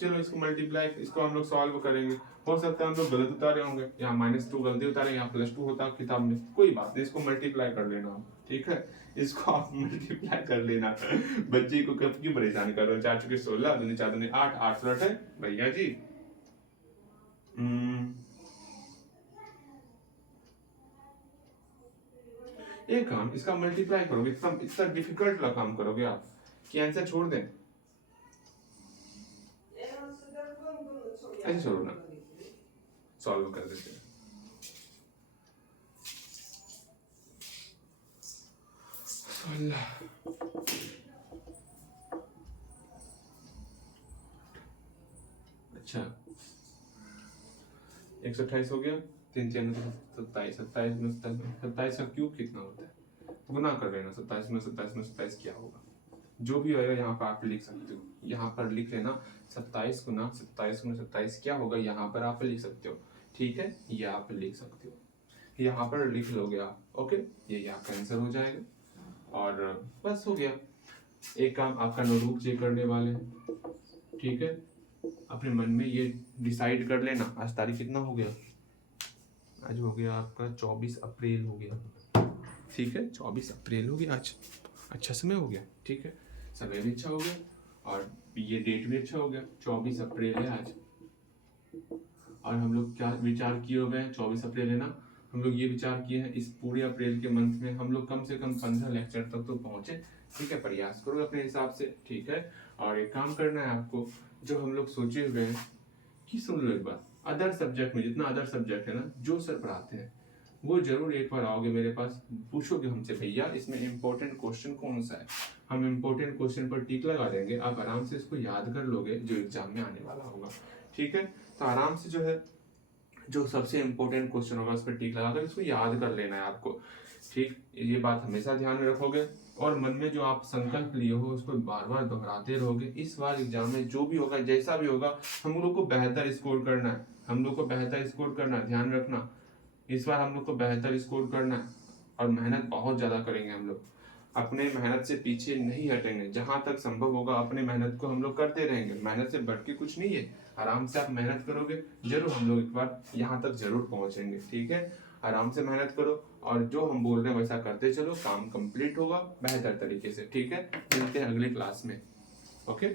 चलो इसको मल्टीप्लाई, इसको हम लोग सॉल्व करेंगे। हो सकता है हम लोग गलत उतारे होंगे, यहाँ -2 गलती उतारे, यहाँ +2 होता किताब में, कोई बात नहीं, इसको मल्टीप्लाई कर लेना आप, ठीक है, इसको आप मल्टीप्लाई कर लेना। बच्चे को कब क्यों परेशान कर रहे हो? 4 चुके 16, 2 4 2 8, 8 फ्लट है भैया जी। एक काम, इसका मल्टीप्लाई करोगे, इतना डिफिकल्ट वाला काम करोगे आप कि आंसर छोड़ दें। ऐसे छोड़ो ना, सॉल्व कर देते हैं। अच्छा, 128 हो गया, 3 4 27, 27 में 27 का क्यूब कितना होता है? गुना कर लेना, 27 में 27 क्या होगा? जो भी होगा यहाँ पर आप लिख सकते हो, यहाँ पर लिख लेना 27 गुना 27 क्या होगा, यहाँ पर आप लिख सकते हो, ठीक है, ये आप लिख सकते हो, यहाँ पर लिख लोगे आप, ओके, ये आपका आंसर हो जाएगा। और बस हो गया। एक काम, आपका नोटबुक चेक करने वाले हैं, ठीक है, अपने मन में ये डिसाइड कर लेना। आज तारीख कितना हो गया? आज हो गया आपका 24 अप्रैल हो गया, ठीक है, 24 अप्रैल हो गया आज, अच्छा समय हो गया, ठीक है, समय भी अच्छा हो गया और ये डेट भी अच्छा हो गया, 24 अप्रैल है आज। और हम लोग क्या विचार किए हुए हैं? 24 अप्रैल है ना, हम लोग ये विचार किए हैं इस पूरे अप्रैल के मंथ में हम लोग कम से कम 15 लेक्चर तक तो पहुंचे, ठीक है, प्रयास करो अपने हिसाब से, ठीक है। और एक काम करना है आपको, जो हम लोग सोचे हुए हैं कि सुन लो एक बार, अदर सब्जेक्ट में जितना अदर सब्जेक्ट है ना, जो सर पढ़ाते हैं वो जरूर एक बार आओगे मेरे पास, पूछोगे हमसे भैया इसमें इम्पोर्टेंट क्वेश्चन कौन सा है, हम इम्पोर्टेंट क्वेश्चन पर टिक लगा देंगे, आप आराम से इसको याद कर लोगे जो एग्जाम में आने वाला होगा, ठीक है। तो आराम से जो है, जो सबसे इम्पोर्टेंट क्वेश्चन होगा उस पर टिक लगाकर इसको याद कर लेना है आपको, ठीक, ये बात हमेशा ध्यान में रखोगे और मन में जो आप संकल्प लिए हो उसको बार बार दोहराते रहोगे। इस बार एग्जाम में जो भी होगा, जैसा भी होगा, हम लोग को बेहतर स्कोर करना है, हम लोग को बेहतर स्कोर करना है, ध्यान रखना, इस बार हम लोग को बेहतर स्कोर करना है और मेहनत बहुत ज़्यादा करेंगे हम लोग, अपने मेहनत से पीछे नहीं हटेंगे, जहाँ तक संभव होगा अपने मेहनत को हम लोग करते रहेंगे, मेहनत से बढ़ के कुछ नहीं है, आराम से आप मेहनत करोगे जरूर हम लोग एक बार यहाँ तक जरूर पहुँचेंगे, ठीक है। आराम से मेहनत करो और जो हम बोल रहे हैं वैसा करते चलो, काम कंप्लीट होगा बेहतर तरीके से, ठीक है। मिलते हैं अगली क्लास में, ओके।